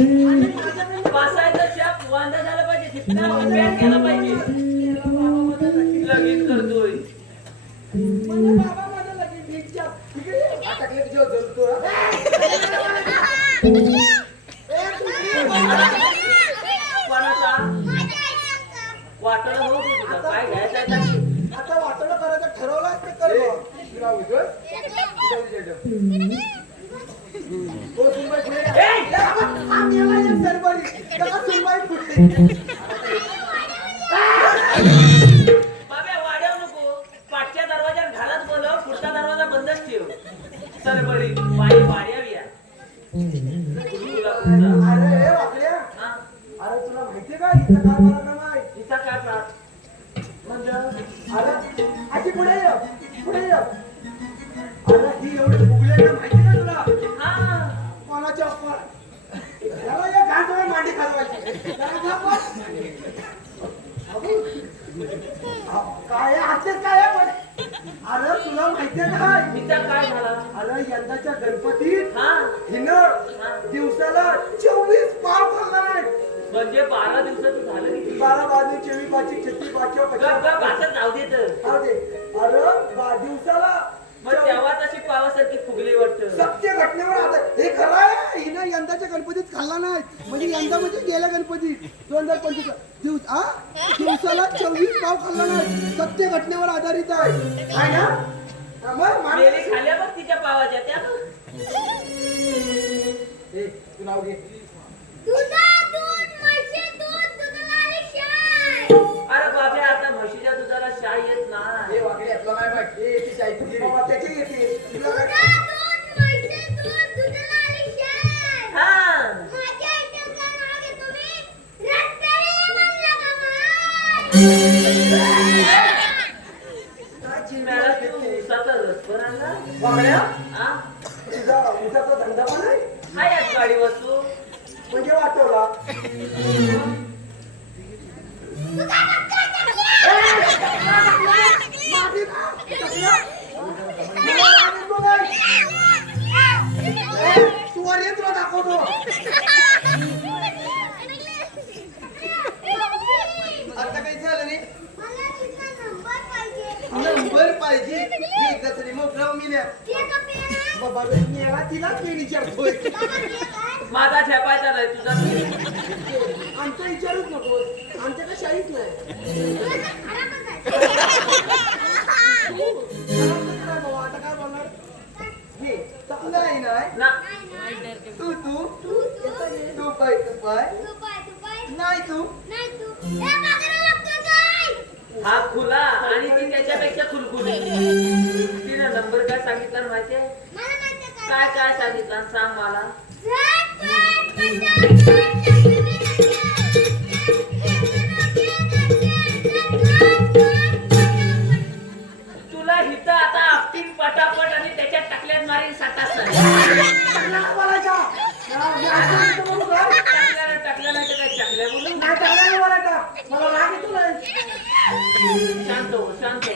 बसायचं शाप वांदा झालं पाहिजे ठिपणा बॅट केला पाहिजे लगीन करतोय टाकले तुझ्या जलतो कोणाचा वाटण होऊ दे तुझं काय घ्यायचं आहे टाक. आता वाटणं करायचं ठरवलं ते कर तुला उजळ हो सुनबाई पुढे या. ए! हा मेला एक सरबरी त्याला सुनबाई पुढे बाबा वाढव नको पाठच्या दरवाजात घरात बोलव पुढचा दरवाजा बंदच ठेव सरबरी बाई वाढ्यावी या तुला पुढचा. अरे हे वाकड्या हा? अरे तुला माहितीये का इथं काय पराक्रम आहे हिचा काय प्रात म्हणजे अरे आजी पुढे ये अरे ही एवढी फुगले का माहिती का तुला हा कोणाच्या याला या घाटावर मांडी खालवायची त्याला घाबरत. काय आजच काय आहे पण अरे तुला माहितीये का हिचा काय झाला अरे यंदाच्या गणपतीत हा हिनं दिवसाला 24 पाव खाल्ला नाही म्हणजे 12 दिवसाचं झालं की 12 बाजू 24 पाची 36 पाचशे गप गप असं जाऊ दे तर अरे दिवसाला मग तेव्हा तशी पावासारखी फुगली वाटत सत्य घटनेवर आता हे खरं आहे हिनं यंदाच्या गणपतीत खाल्ला नाही म्हणजे यंदा म्हणजे गेल्या गणपतीत 2025 दिवसाला 24 पाव खाल्ला नाही सत्य घटनेवर आधारित आहे ना मग मान- मेली खाल्ल्या बघ तिच्या पावाच्या त्या ए, तू नाव घे अरे बाबे आता म्हशीच्या दुधाला शाई येत नाही हे वाकडे यातला नाही बघ हे याची चाय तुझी बाबा त्याची येते तुला काय हा मॅडम तू उसाचा रस पण आणला वाकड्या हा तुझा उसाचा धंदा पण आहे हाय याच गाडी वस्तू म्हणजे वाटवला तू वर ये तुला दाखवतो आता काही झालं रे नंबर पाहिजे एकदा तरी मोकळा मिळ्या बाबा मेला तिला ते विचारतोय माझा ठेपायचा नाही तुझा आमचा विचारूच नको आमच्याकडे शाहीच नाही बाबा आता काय बोलणार हे चांगलं आहे ना तू तू तू पाय नाही तू हा खुला आणि ती त्याच्यापेक्षा खुलखुली तिने नंबर काय सांगितला माहितीये काय काय सांगितलं सांग मला तुला हिथं आता आपटीन पटापट आणि त्याच्यात टाकल्यात मारीन सातास टाकल्या नाही तर काय टाकल्या बोलून मला राग येतो नाही शांत हो शांत हो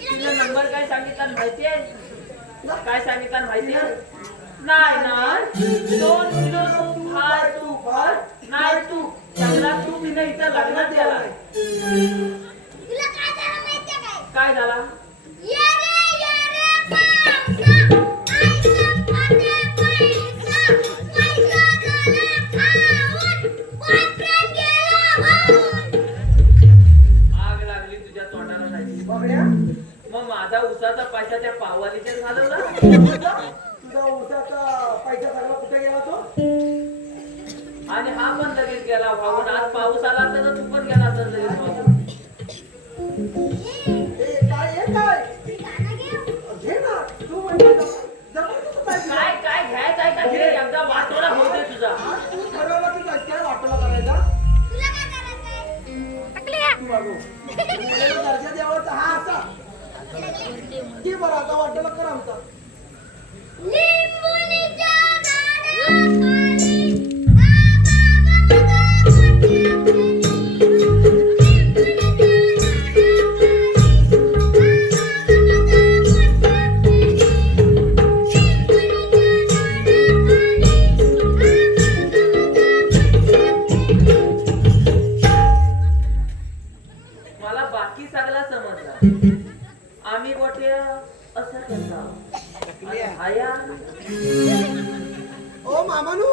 तिने नंबर काय सांगितला माहितीये काय सांगितलं माहितीये नाही नाही 2 किलो फार तू फार नाही तू चांगला तू मी नाही इथं लग्नात गेला काय झाला त्या पाववालीच्या घालवला. तुझा ऊसाचा पैसा सगळा कुठे गेला तो? आणि हा पण लगेच गेला वाहून. आज पाऊस आला तर तू पण गेला तर लगेच वाहून. हे काय घे ना तू म्हणजे जबरदस्त पाहिजे. काय काय घ्यायचं आहे का घे. एकदा वाटोळा होऊ दे तुझा. आज तू ठरवलं की काय वाटोला करायचा तू बाबू दर्जा देवाचा हा असा की बरं आता वाटोला कर आमचा. मला बाकी सगळा समजला. आम्ही मोठे असं करता आया. ओ मामानू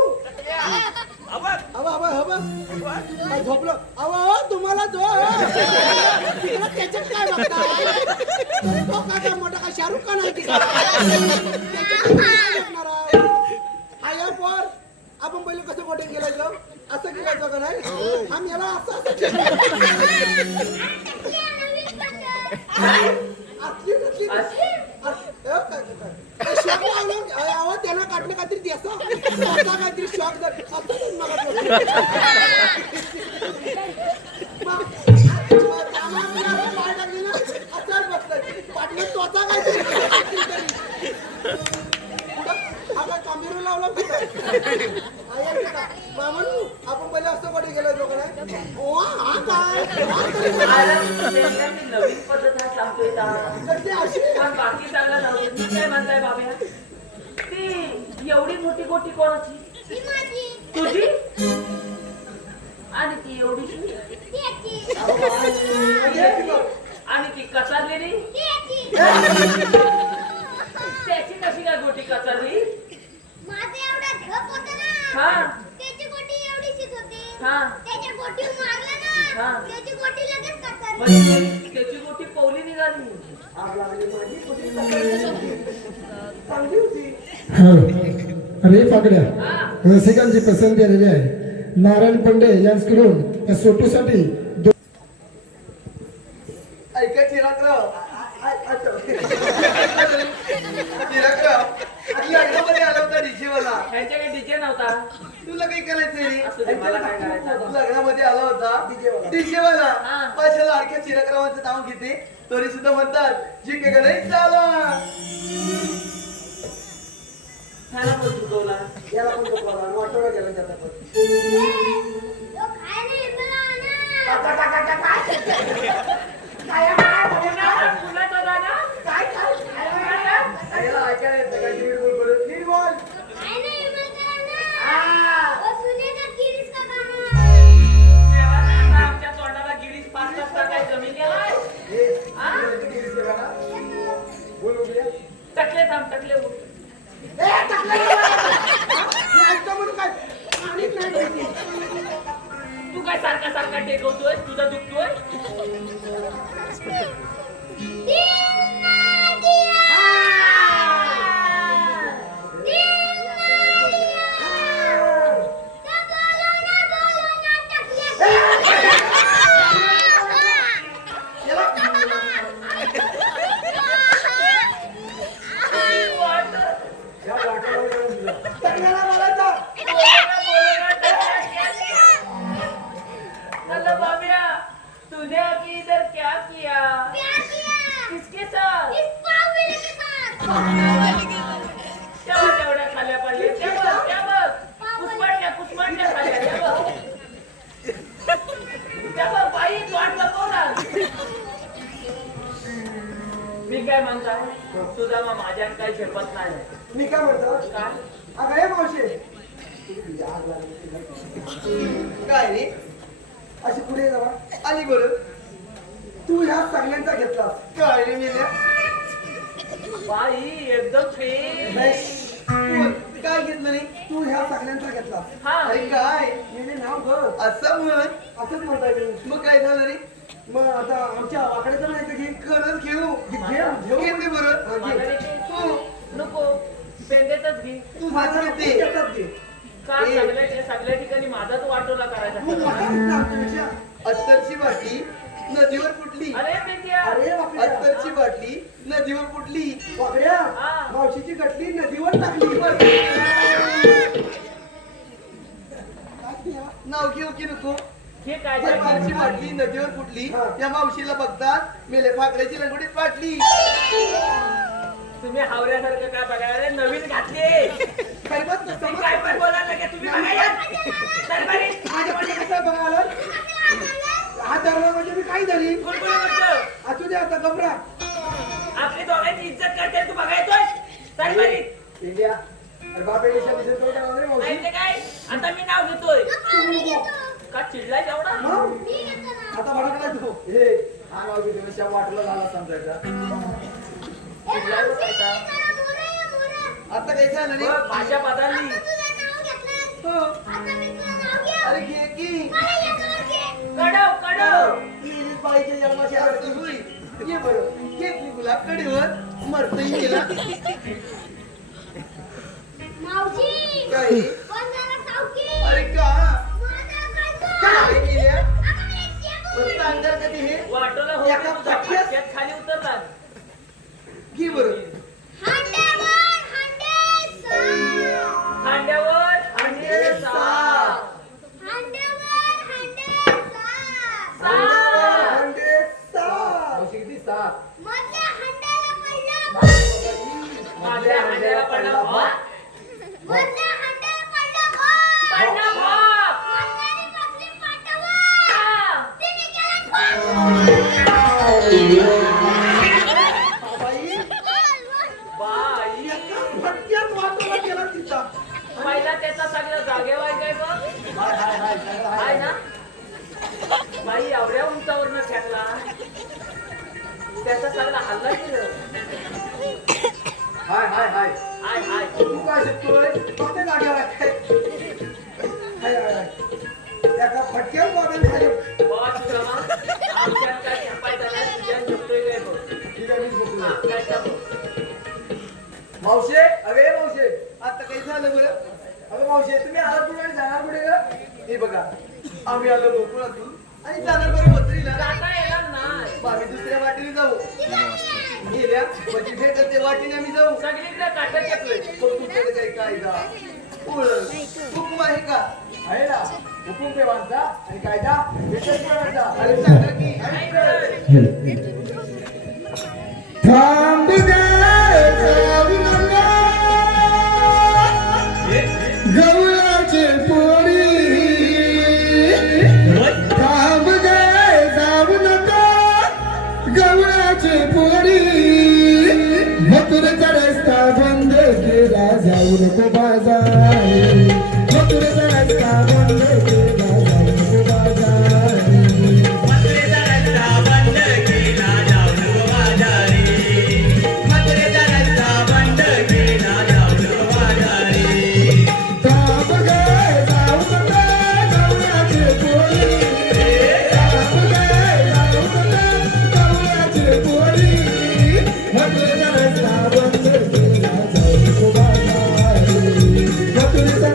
काय झोपलं अहो तुम्हाला जो तिकडं त्याच्यात काय बघता तो काय मोठा काय शाहरुख खान आहे तिकडं त्याच्यात काय बघणार आहोत? आया पोर आपण पहिले कसं गोटे गेलायचं असं केलायचं का नाही आम्ही याला असं असं केलं. असली कसली शॉक लावलं अहो त्याला काढलं काहीतरी द्यायचं काहीतरी शॉक असं मला पाय टाकली ना असं बसलं पाटलं त्वचा काहीतरी आपण कॉम्प्युटर लावला मामानू आपण पहिले असं कडे गेलो लोक नाही ओ हा काय मी नवीन पद्धत हा सांगतोय पण बाकी सगळं जाऊ दे. मी काय म्हणताय बाब्या ती एवढी मोठी गोटी कोणाची? तुझी? आणि ती एवढीशी? आणि ती कचारलेली? त्याची कशी काय गोटी कचारली? हा हा हा त्याची गोटी पवली निघाली. चांगली होती. अरे पाकड्या हा रसिकांची पसंती आलेली आहे. नारायण पंडे यांच्याकडून या सोटूसाठी ऐका चिरागराव लग्नामध्ये आला होता डिशेवाला. ह्यांच्याकडे डीजे नव्हता. तुला काही करायचंय रे? असू दे, मला काय करायचं. लग्नामध्ये आला होता डीजेवाला. डीजेवाला. हा. पाशाला अडक्या चिरागरावांचं नाव घेते तरी सुद्धा म्हणतात जिंके का नाही चाला. ह्याला पण चुकवला. याला पण बघा वाटोळा गेला त्याचा पण फुलाचा दाना? याला ऐकायला येतं का? नीट बोल बरं. नीट बोल. आता आमच्या तोंडाला गिरीश पाच वाजता काय जमीन गेलाय? हे, हा? तू किती दिवस केला ना? बोल उभ्या. टकले थांब टकले उठ. तू काय सारखा सारखा टेकवतोय? तुझा दुखतोय? या वाटोळा गेला तुझा. सगळ्याला बोलायचं. हेलो बाबिया, तूने अभी इधर क्या किया? किसके साथ? तेवढ्या खाल्या पडल्या. त्या बघ. कुसमटल्या खाल्या. त्या बघ बाई तोंड बघव ना. मी काय म्हणताय तुझा मग माझ्या काही झेपत नाही. मी काय म्हणतो काय? अगं हे मावशी काय रे? अशी पुढे जावा आली बरं. तू ह्या सगळ्यांचा घेतलास काय रे मेल्या? बाई एकदम फेस. बोल, काय घेतलं नाही? तू ह्या सगळ्यांचा घेतलास हा अरे काय? मी नाव ग असं म्हण. असंच म्हणताय मी मग काय झालं रे? मग आता आमच्या वाकड्याचं नाही घे खरंच घेऊ घेऊ घेते बरं मला देते? नको पेंडेतच घे. तू माझं घेते का सगळ्या ठिकाणी माझाच वाटोला करायचा. अत्तरची बाटली नदीवर फुटली अरे पेंड्या, अरे वाकड्या अत्तरची बाटली नदीवर फुटली वाकड्या हा. मावशीची गटली नदीवर टाकली नाव घेऊ की नको हे काय अत्तरची बाटली नदीवर फुटली हा. त्या मावशीला बघतात मेले फाकड्याची लंगोटीत पाटली तुम्ही हावऱ्यासारखं काय बघायला नवीन घातले. तुम्ही काय पण बोलायला लागले, तुम्ही बघायला सरबारी. हा दरवाजा म्हणजे मी काय झाली कोण कोण म्हणतं? असू दे आता घबरा आपली दोघांची इज्जत करते तू बघा येतोय सरबारी. इंडिया अरे बापे देशात दिसेल तो काय रे मावशी माहितीये काय आता मी नाव घेतोय तू नको. का चिडलाय एवढा. मग? आता भडकलाय तू हे हा मावशी तुम्ही वाटला झाला समजायचा चिडलाय बघायचा. आता काही झालं नाही बघ, भाषा बदलली. हो. अरे घे की कडव कडव. इंग्लिश बाईच्या जन्माची आरती होई घे बरं घे की गुलाब कडेवर मरतही गेला काही अरे का काय केल्या बरं सांगणार कधी हे वाटोला एका होते तुझ्या फटक्यात? फाटक्यात खाली उतरला. घे बरं खांद्यावर हांडे साप. अंडे सात मावशी किती सात माझ्या हांड्याला पडला भात. पडला भात. बाई बाई फटक्यात वाटोला केला तिचा पहिला त्याचा सगळं जागेवर काय बघ हाय हाय हाय सगळं आहे हाय ना. बाई एवढ्या उंचावरनं फेकला त्याचा सगळा हल्ला केलं. हाय हाय हाय हाय हाय. तू काय शिकतोय फक्त जागेवर आहे. हाय, हाय, हाय. एका फटक्यात वागण खाली बॉस रमा आमच्यात काय छापायचं नाही तुझ्या झोपतोय काय बघ. ठीक आहे मीच बघतो हा, काय का बघ. मावशे अगे मावशे आता काही झालं बरं अगं मावशे तुम्ही आलात कुठे आणि जाणार कुठे ग हे बघा आम्ही आलो गोकुळातून आणि जाणार बरं मथुरीला जाता येणार नाही. मग आम्ही दुसऱ्या वाटेने जाऊ गेल्या म्हणजे भेटत ते वाटेने आम्ही जाऊ सगळीकडे काटक घेतलोय. मग तुमच्याकडे काही कायदा ओळख हुकूम आहे का आहे ना हुकूम देवांचा आणि कायदा भेटत अरे सांगा की नाही करत. थांब गं, जाऊ नका. गवळाचे पोरी थांब गं, जाऊ नका. गवळाचे पोरी मथुरेचा रस्ता बंद केला जाऊ नको बाजारी. मथुरेचा रस्ता बंद केला जाऊ नको बाजारी. थांब गं, जाऊ नका. गवळाचे पोरी थांब गं, जाऊ नका. गवळाचे पोरी मथुरेचा रस्ता बंद केला जाऊ नको बाजारी. मथुरेचा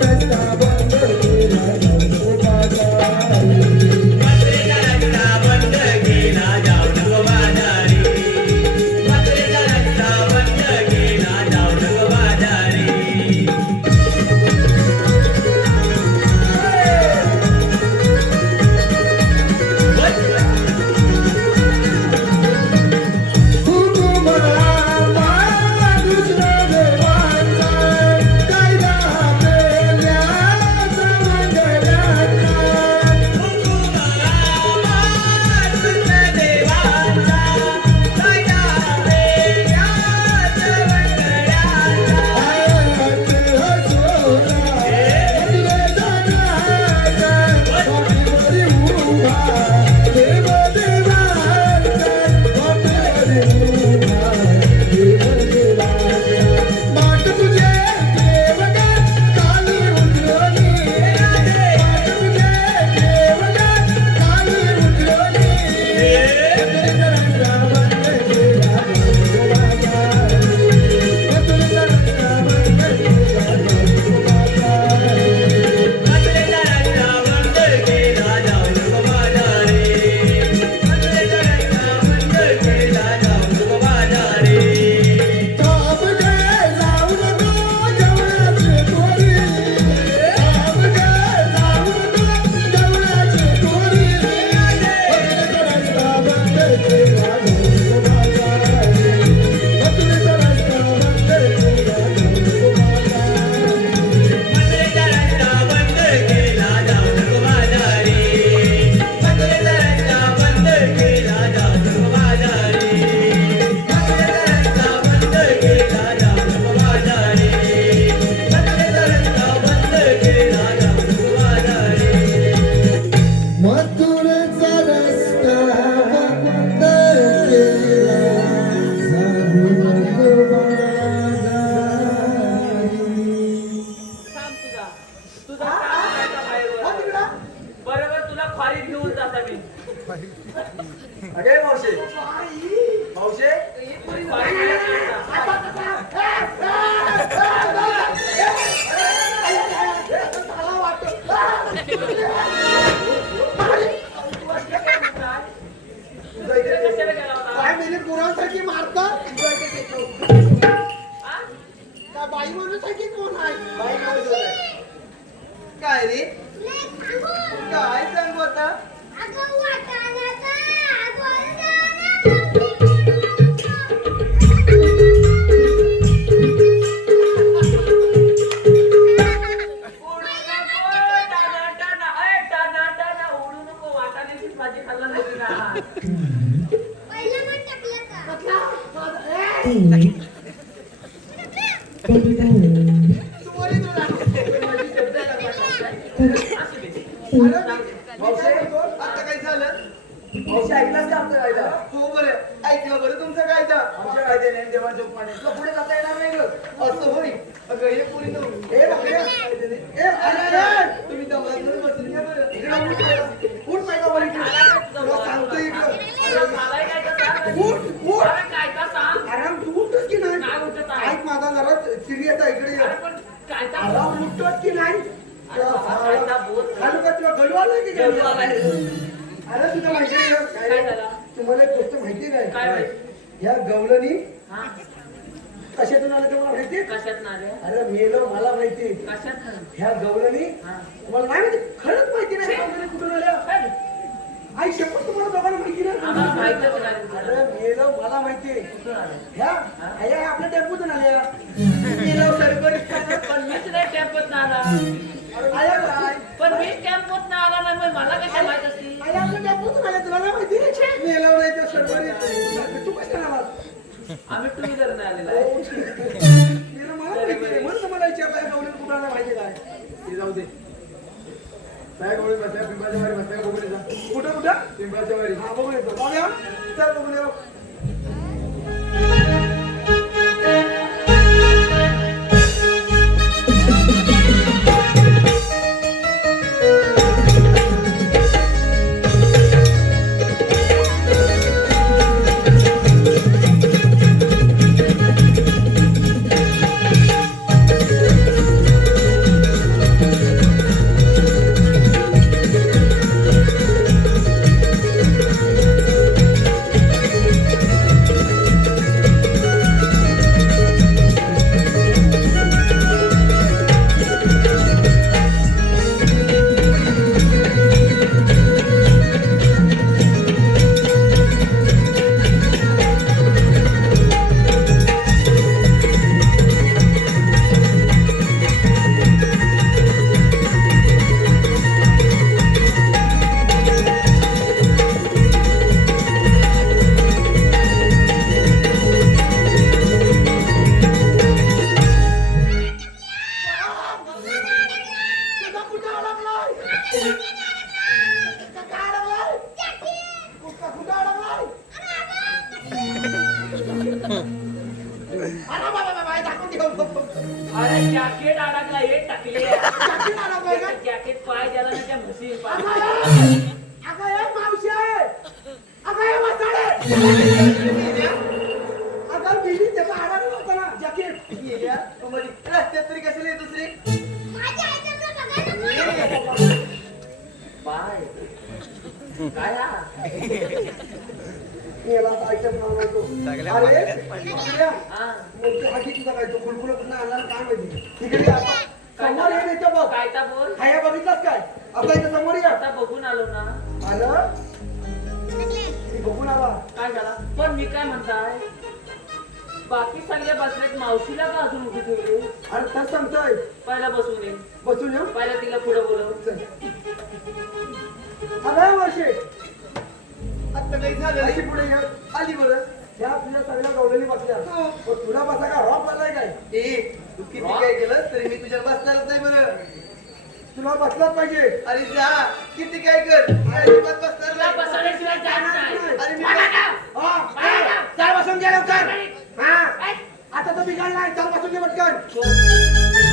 बाई माणूस आहे की कोण आहे बाई माणूस आहे. काय रे काय सांगू आता उडू नको वाटाण्याचीच भाजी खाल्ला नाही ना. मावशी आता काय झालं मावशी ऐकलाच का आमचा कायदा हो बरं ऐकलं बरं तुमचा कायदा आमच्या कायद्याने देवा जोगमाने तुला पुढे जाता येणार नाही ग असं होई अगं हे पुरी तो हे बघा तुम्ही दमलात बसून घ्या बरं इकडे उठ पाहिजे वर इकडे तुला सांगतो इकडं मलाही काय तर सांग. उठ अरे काय तर सांग. आराम तू उठतोस की नाही काय उठत आहे? ऐक माझा जरा सिरियस आहे इकडे ये. अरे पण काय तर आराम उठतोस की नाही काय तर बोल. खालू का तुला गलू आलाय की गलू आलाय. अरे तुला माहिती आहे का? काय झालं? तुम्हाला एक गोष्ट माहिती काय काय माहिती? या गवलनी हा कशातून आलं तुम्हाला माहिती कशात ना रे अरे मेलं मला माहिती कशात ना? ह्या गवलनी हा. तुम्हाला नाही माहिती खरंच माहिती नाही गवलनी कुठून आल्या आई शपथ तुम्हाला दोघांना माहिती आम्हाला नाही माहितच नाही. अरे मेलं मला माहिती कुठून आले? ह्या आया आपल्या टेम्पोतून आल्या मेलं सरकारी पण मीच नाही कॅम्पत ना आला. आया काय पण मीच कॅम्पत ना आला नाही मग मला कशा माहित असतील? आया आपल्या टेम्पोतून आल्या तुला नाही माहिती मेलं नाही त्या सरकारी तू कशाला आलास आम्ही टू व्हीलर नाही आलेला आहे. मेलं मला माहिती आहे म्हणून तुम्हाला विचारलं या गवलनी कुठं आल्या माहिती काय ते जाऊ दे काय गोळी बसल्या पिंपळाच्या वारी बसल्या बघून जा कुठं कुठं पिंपळाच्या वारी हा बघून येतो जाऊया चल बघून येऊ अरे जॅकेट अडकला हे टाकले. जॅकेट पाय द्यायला ना त्या म्हशी पाय. रस्त्यात तरी कशाला येत दुसरी पाय काय हा? याला आयटम नावाचो अरे इकडे हा. मोठी हाती तुझा काय तो फुलफुल कुठं आणला काय माहिती तिकडे आता समोर ये याच्या बघ काय तर बोल. हाया बघितलास काय आता इथं समोर ये आता बघून आलो ना. आलं ती बघून आला काय झाला पण मी काय म्हणताय बाकी सगळे बसलेत मावशीला का अजून उभी ठेवली? अरे तर सांगतोय पहिला बसून ये. बसून येऊ पहिला तिला पुढे बोलव. अगं वर्षे आता काही झालं अशी पुढे ये. आली बरं या तुझ्या सगळ्या गवलेली बसल्या पण तुला बसा का रॉक आलाय काय तू किती काय केलं तरी मी तुझ्या बसणारच नाही बरं तुला बसलाच पाहिजे अरे जा किती काय कर अजिबात बसणार तुला नाही. बसवल्याशिवाय जात नाही. अरे मी मला का? हा, चल बसून घे लवकर हा आता तो बिघडलाय चल बसून घे पटकन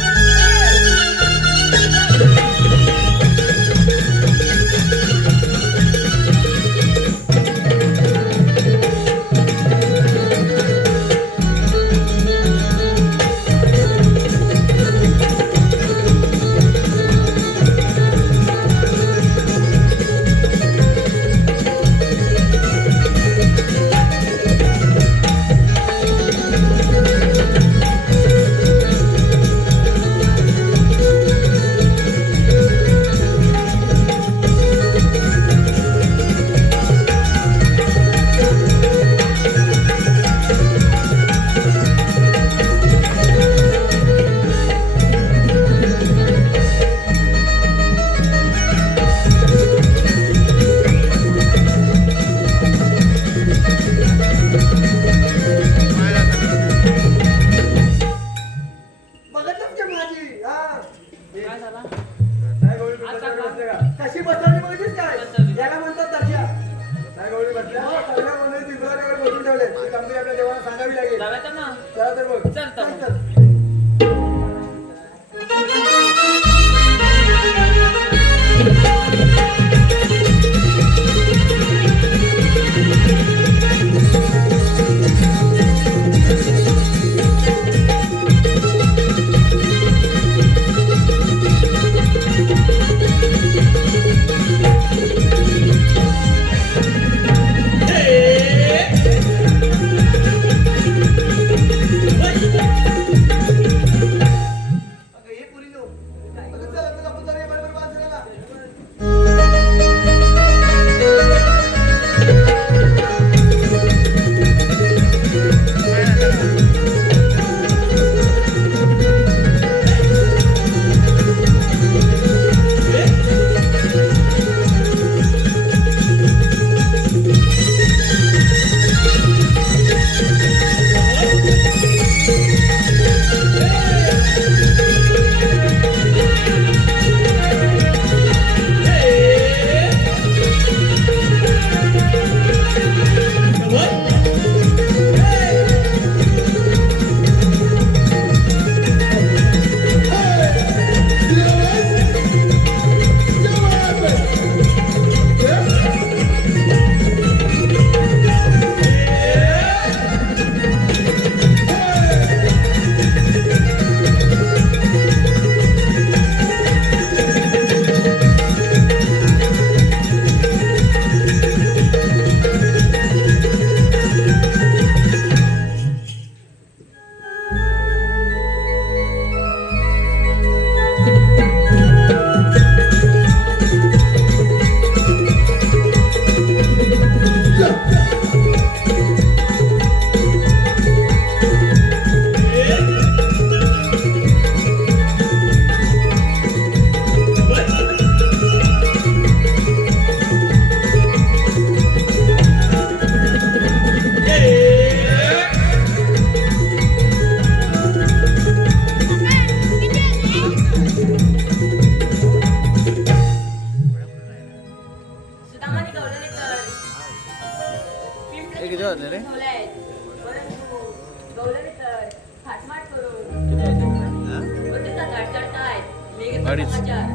समाचार.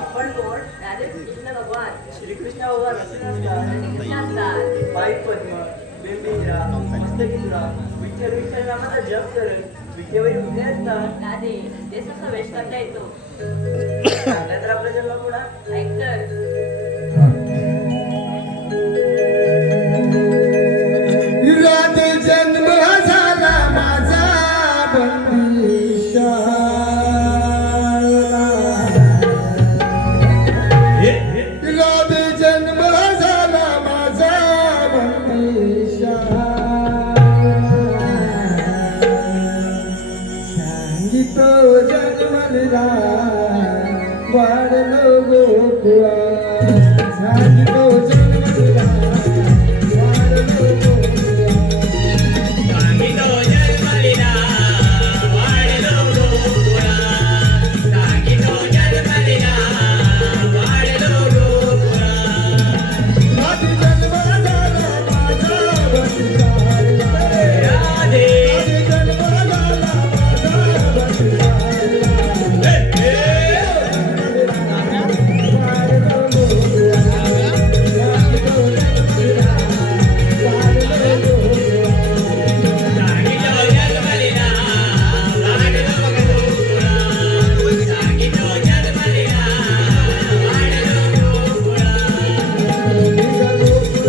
आपण कोण? राधे कृष्ण भगवान श्रीकृष्ण भगवान असे नसतात. कृष्ण असतात. पायी पद्म बिंबिंद्रा मस्तकिंद्रा विठ्ठल विठ्ठल नामाचा जप करत विठेवरी उभे असतात. राधे ते सुद्धा वेश करता येतो. सांगा तर आपला जन्म पुन्हा. ऐक तर. राधे जन्म झाला माझा बंदिशाला. राधे जन्म झाला माझा बंदिशाला. सांगितो जन्मला वाढलो गोकुळा. सांगितो जन्मला वाढलो गोकुळा. राधे जन्म झाला माझा बंदिशाला.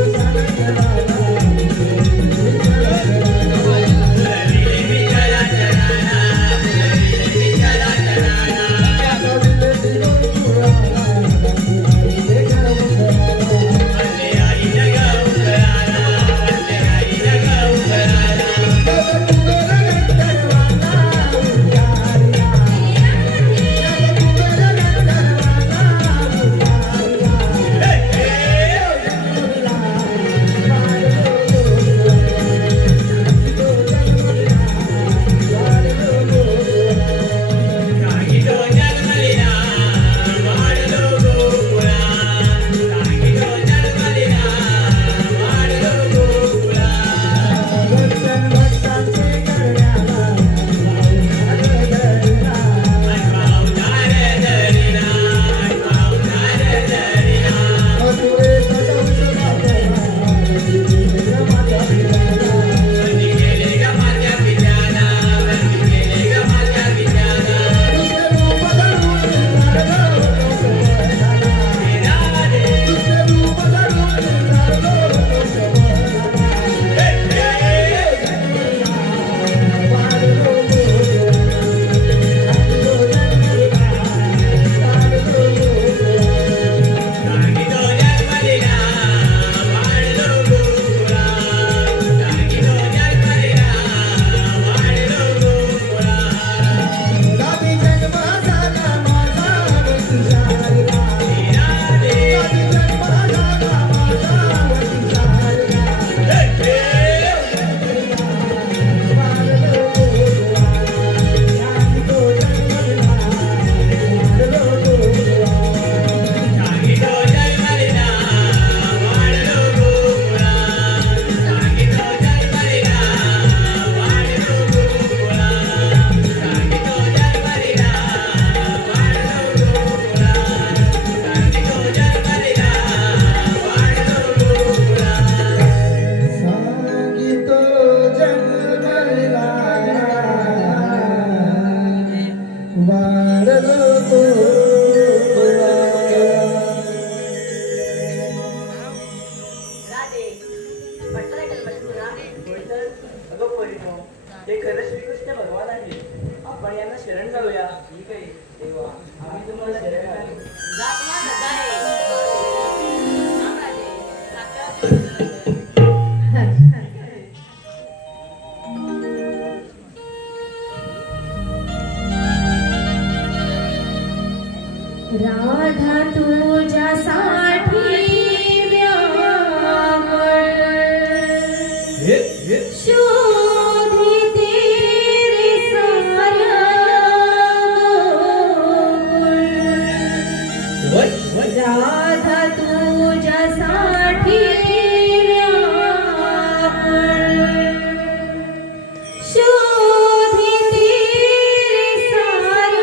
राधे जन्म झाला माझा बंदिशाला. वाढलो गोकुळा. सांगितो जन्मला वाढलो गोकुळा. राधे पटलं जन्मली तुला. होय तर अगं परिणो हे खरं श्रीकृष्ण भगवान आहे. आपण यांना शरण जाऊया. ठीक आहे देवा आम्ही तुम्हाला शरण जाऊ. जातवा नजारे. थांब राधे. सात्यावर राधा तुझ्यासाठी शोधिते रे साऱ्या गोकुळ. राधा तुझ्यासाठी शोधिते रे साऱ्या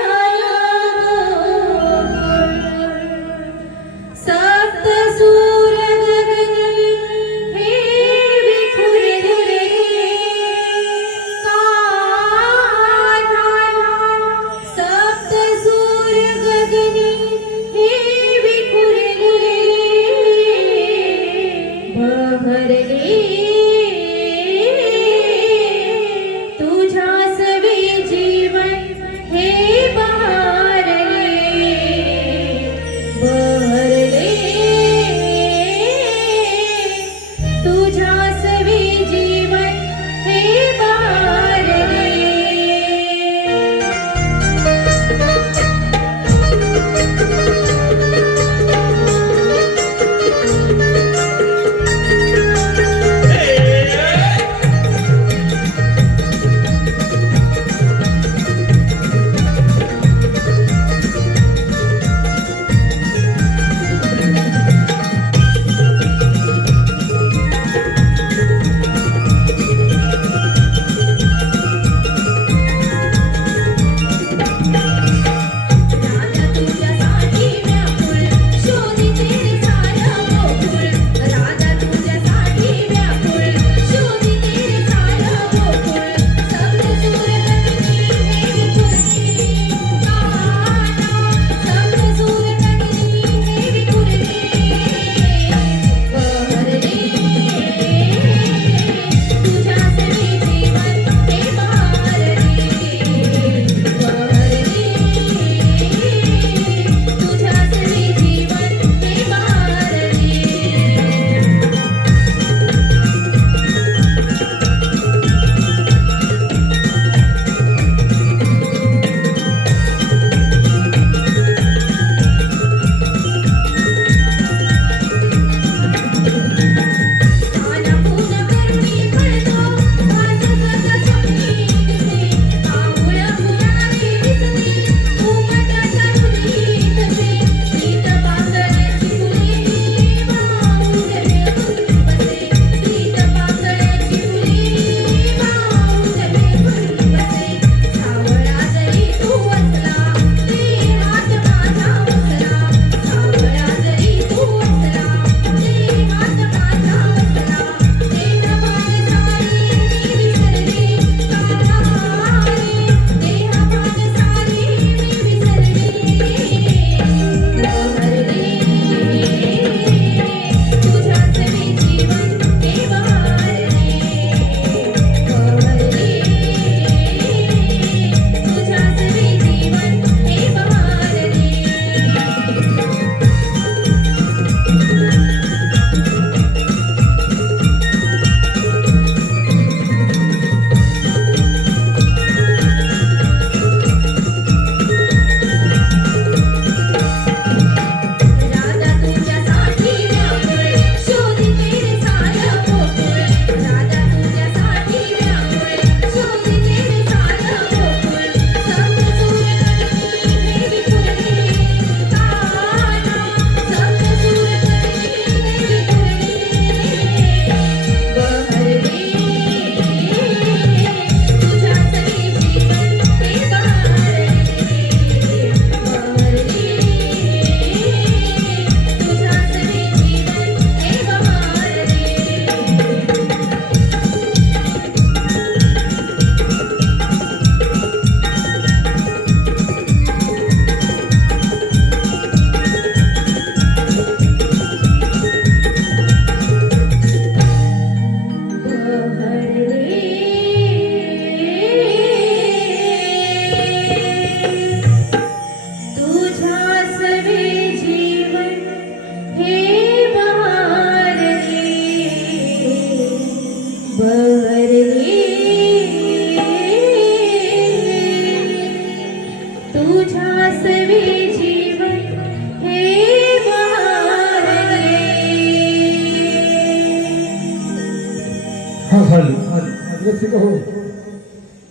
रसिक हो,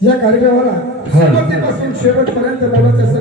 या कार्यक्रमाला सुरुवातीपासून शेवटपर्यंत बोलायचं